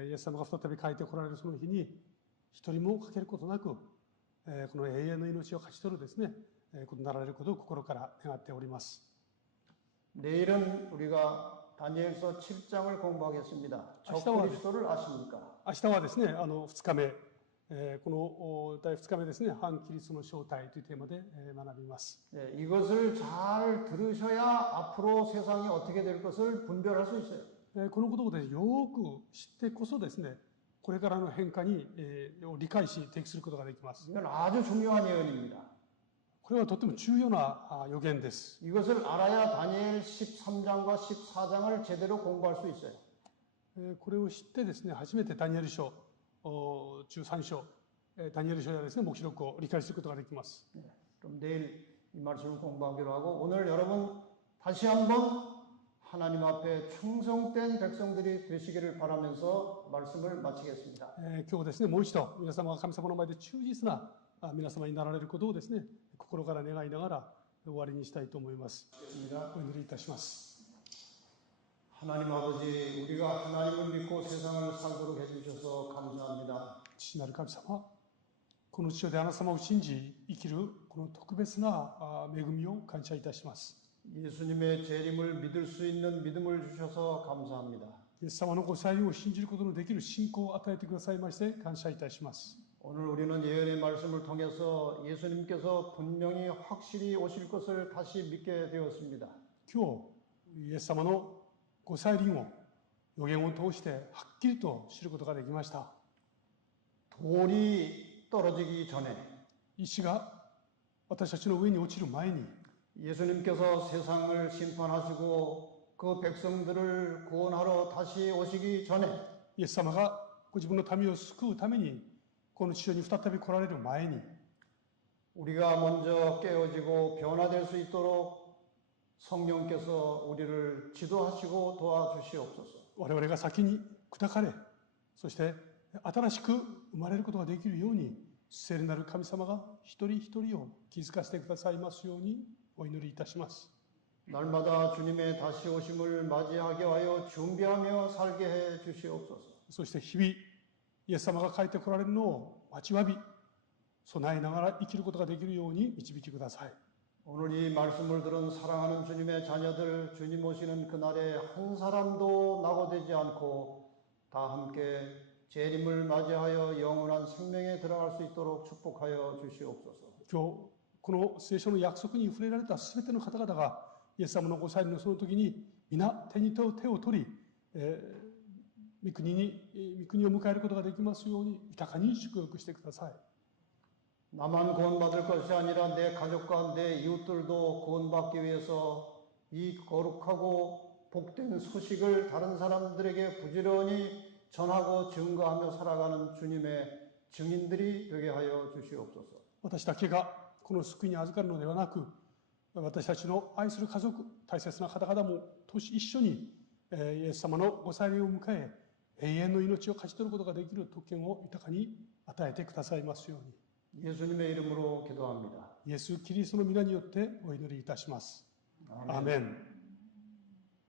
イエス様が再び帰って来られるその日に一人も欠けることなく、この永遠の命を勝ち取るですね、ことになられることを心から願っております。 내일은 우리가 다니엘서 7장을 공부하겠습니다. 적그리스도를 아십니까? 明日はですね、2日目、この第2日目ですね、反キリストの正体というテーマで学びます。 이것을 잘 들으셔야 앞으로 세상이 어떻게 될 것을 분별할 수 있어요. このことをよく知ってこそですね、これからの変化に理解し、適することができます。 이건 아주 중요한 예언입니다. これはとても重要な予言です。 이것을 알아야 다니엘 13장과 14장을 제대로 공부할 수 있어요. これを知ってですね、初めてダニエル書13章、ダニエル書やですね、黙示録を理解することができます。 그럼 내일 이 말씀을 공부하기로 하고 오늘 여러분 다시 한번 하나님 앞에 충성된 백성들이 되시기를 바라면서 말씀을 마치겠습니다. 今日ですね、もう一度皆様が神様の前で忠実な皆様になられることをですね、心から願いながら終わりにしたいと思います。お祈りいたします。 하나님 아버지, 우리가 하나님을 믿고 세상을 살도록 해주셔서 감사합니다. 父なる神様、この地上であなた様を信じ生きるこの特別な恵みを感謝いたします。 예수님의 재림을 믿을 수 있는 믿음을 주셔서 감사합니다. イエス様のご再臨を信じることのできる信仰を与えてくださいまして感謝いたします。 오늘 우리는 예언의 말씀을 통해서 예수님께서 분명히 확실히 오실 것을 다시 믿게 되었습니다. 今日イエス様のご再臨を予言を通してはっきりと知ることができました。 돌이 떨어지기 전에 石が私たちの上に落ちる前に 예수님께서 세상을 심판하시고 그 백성들을 구원하러 다시 오시기 전에 イエス様がご自分の民を救うためにこの地上に再び来られる前に 우리가 먼저 깨어지고 변화될 수 있도록 성령께서 우리를 지도하시고 도와주시옵소서. 我々が先に砕かれ、そして新しく生まれることができるように聖なる神様が一人一人を気づかせてくださいますようにお祈りいたします。 날마다 주님의 다시 오심을 맞이하게 하여 준비하며 살게 해 주시옵소서. そして日々イエス様が帰ってこられるのを待ちわび備えながら生きることができるように導いてください。 오늘 이 말씀을 들은 사랑하는 주님의 자녀들, 주님 오시는 그날에 한 사람도 낙오되지 않고 다 함께 재림을 맞이하여 영원한 생명에 들어갈 수 있도록 축복하여 주시옵소서. 今日この聖書の約束に触れられたすべての方々がイエス様のご再臨のその時に皆手に手を取り、御国を迎えることができますように豊かに祝福してください。 나만 구원받을 것이 아니라 내 가족과 내 이웃들도 구원받기 위해서 이 거룩하고 복된 소식을 다른 사람들에게 부지런히 전하고 증거하며 살아가는 주님의 증인들이 되게 하여 주시옵소서. 私だけがこの救いに預かるのではなく、私たちの愛する家族、大切な方々も一緒にイエス様のご再臨を迎え、永遠の命を勝ち取ることができる特権を豊かに与えてくださいますように。 예수님의 이름으로 기도합니다. イエス・キリストの皆によってお祈りいたします。アーメン。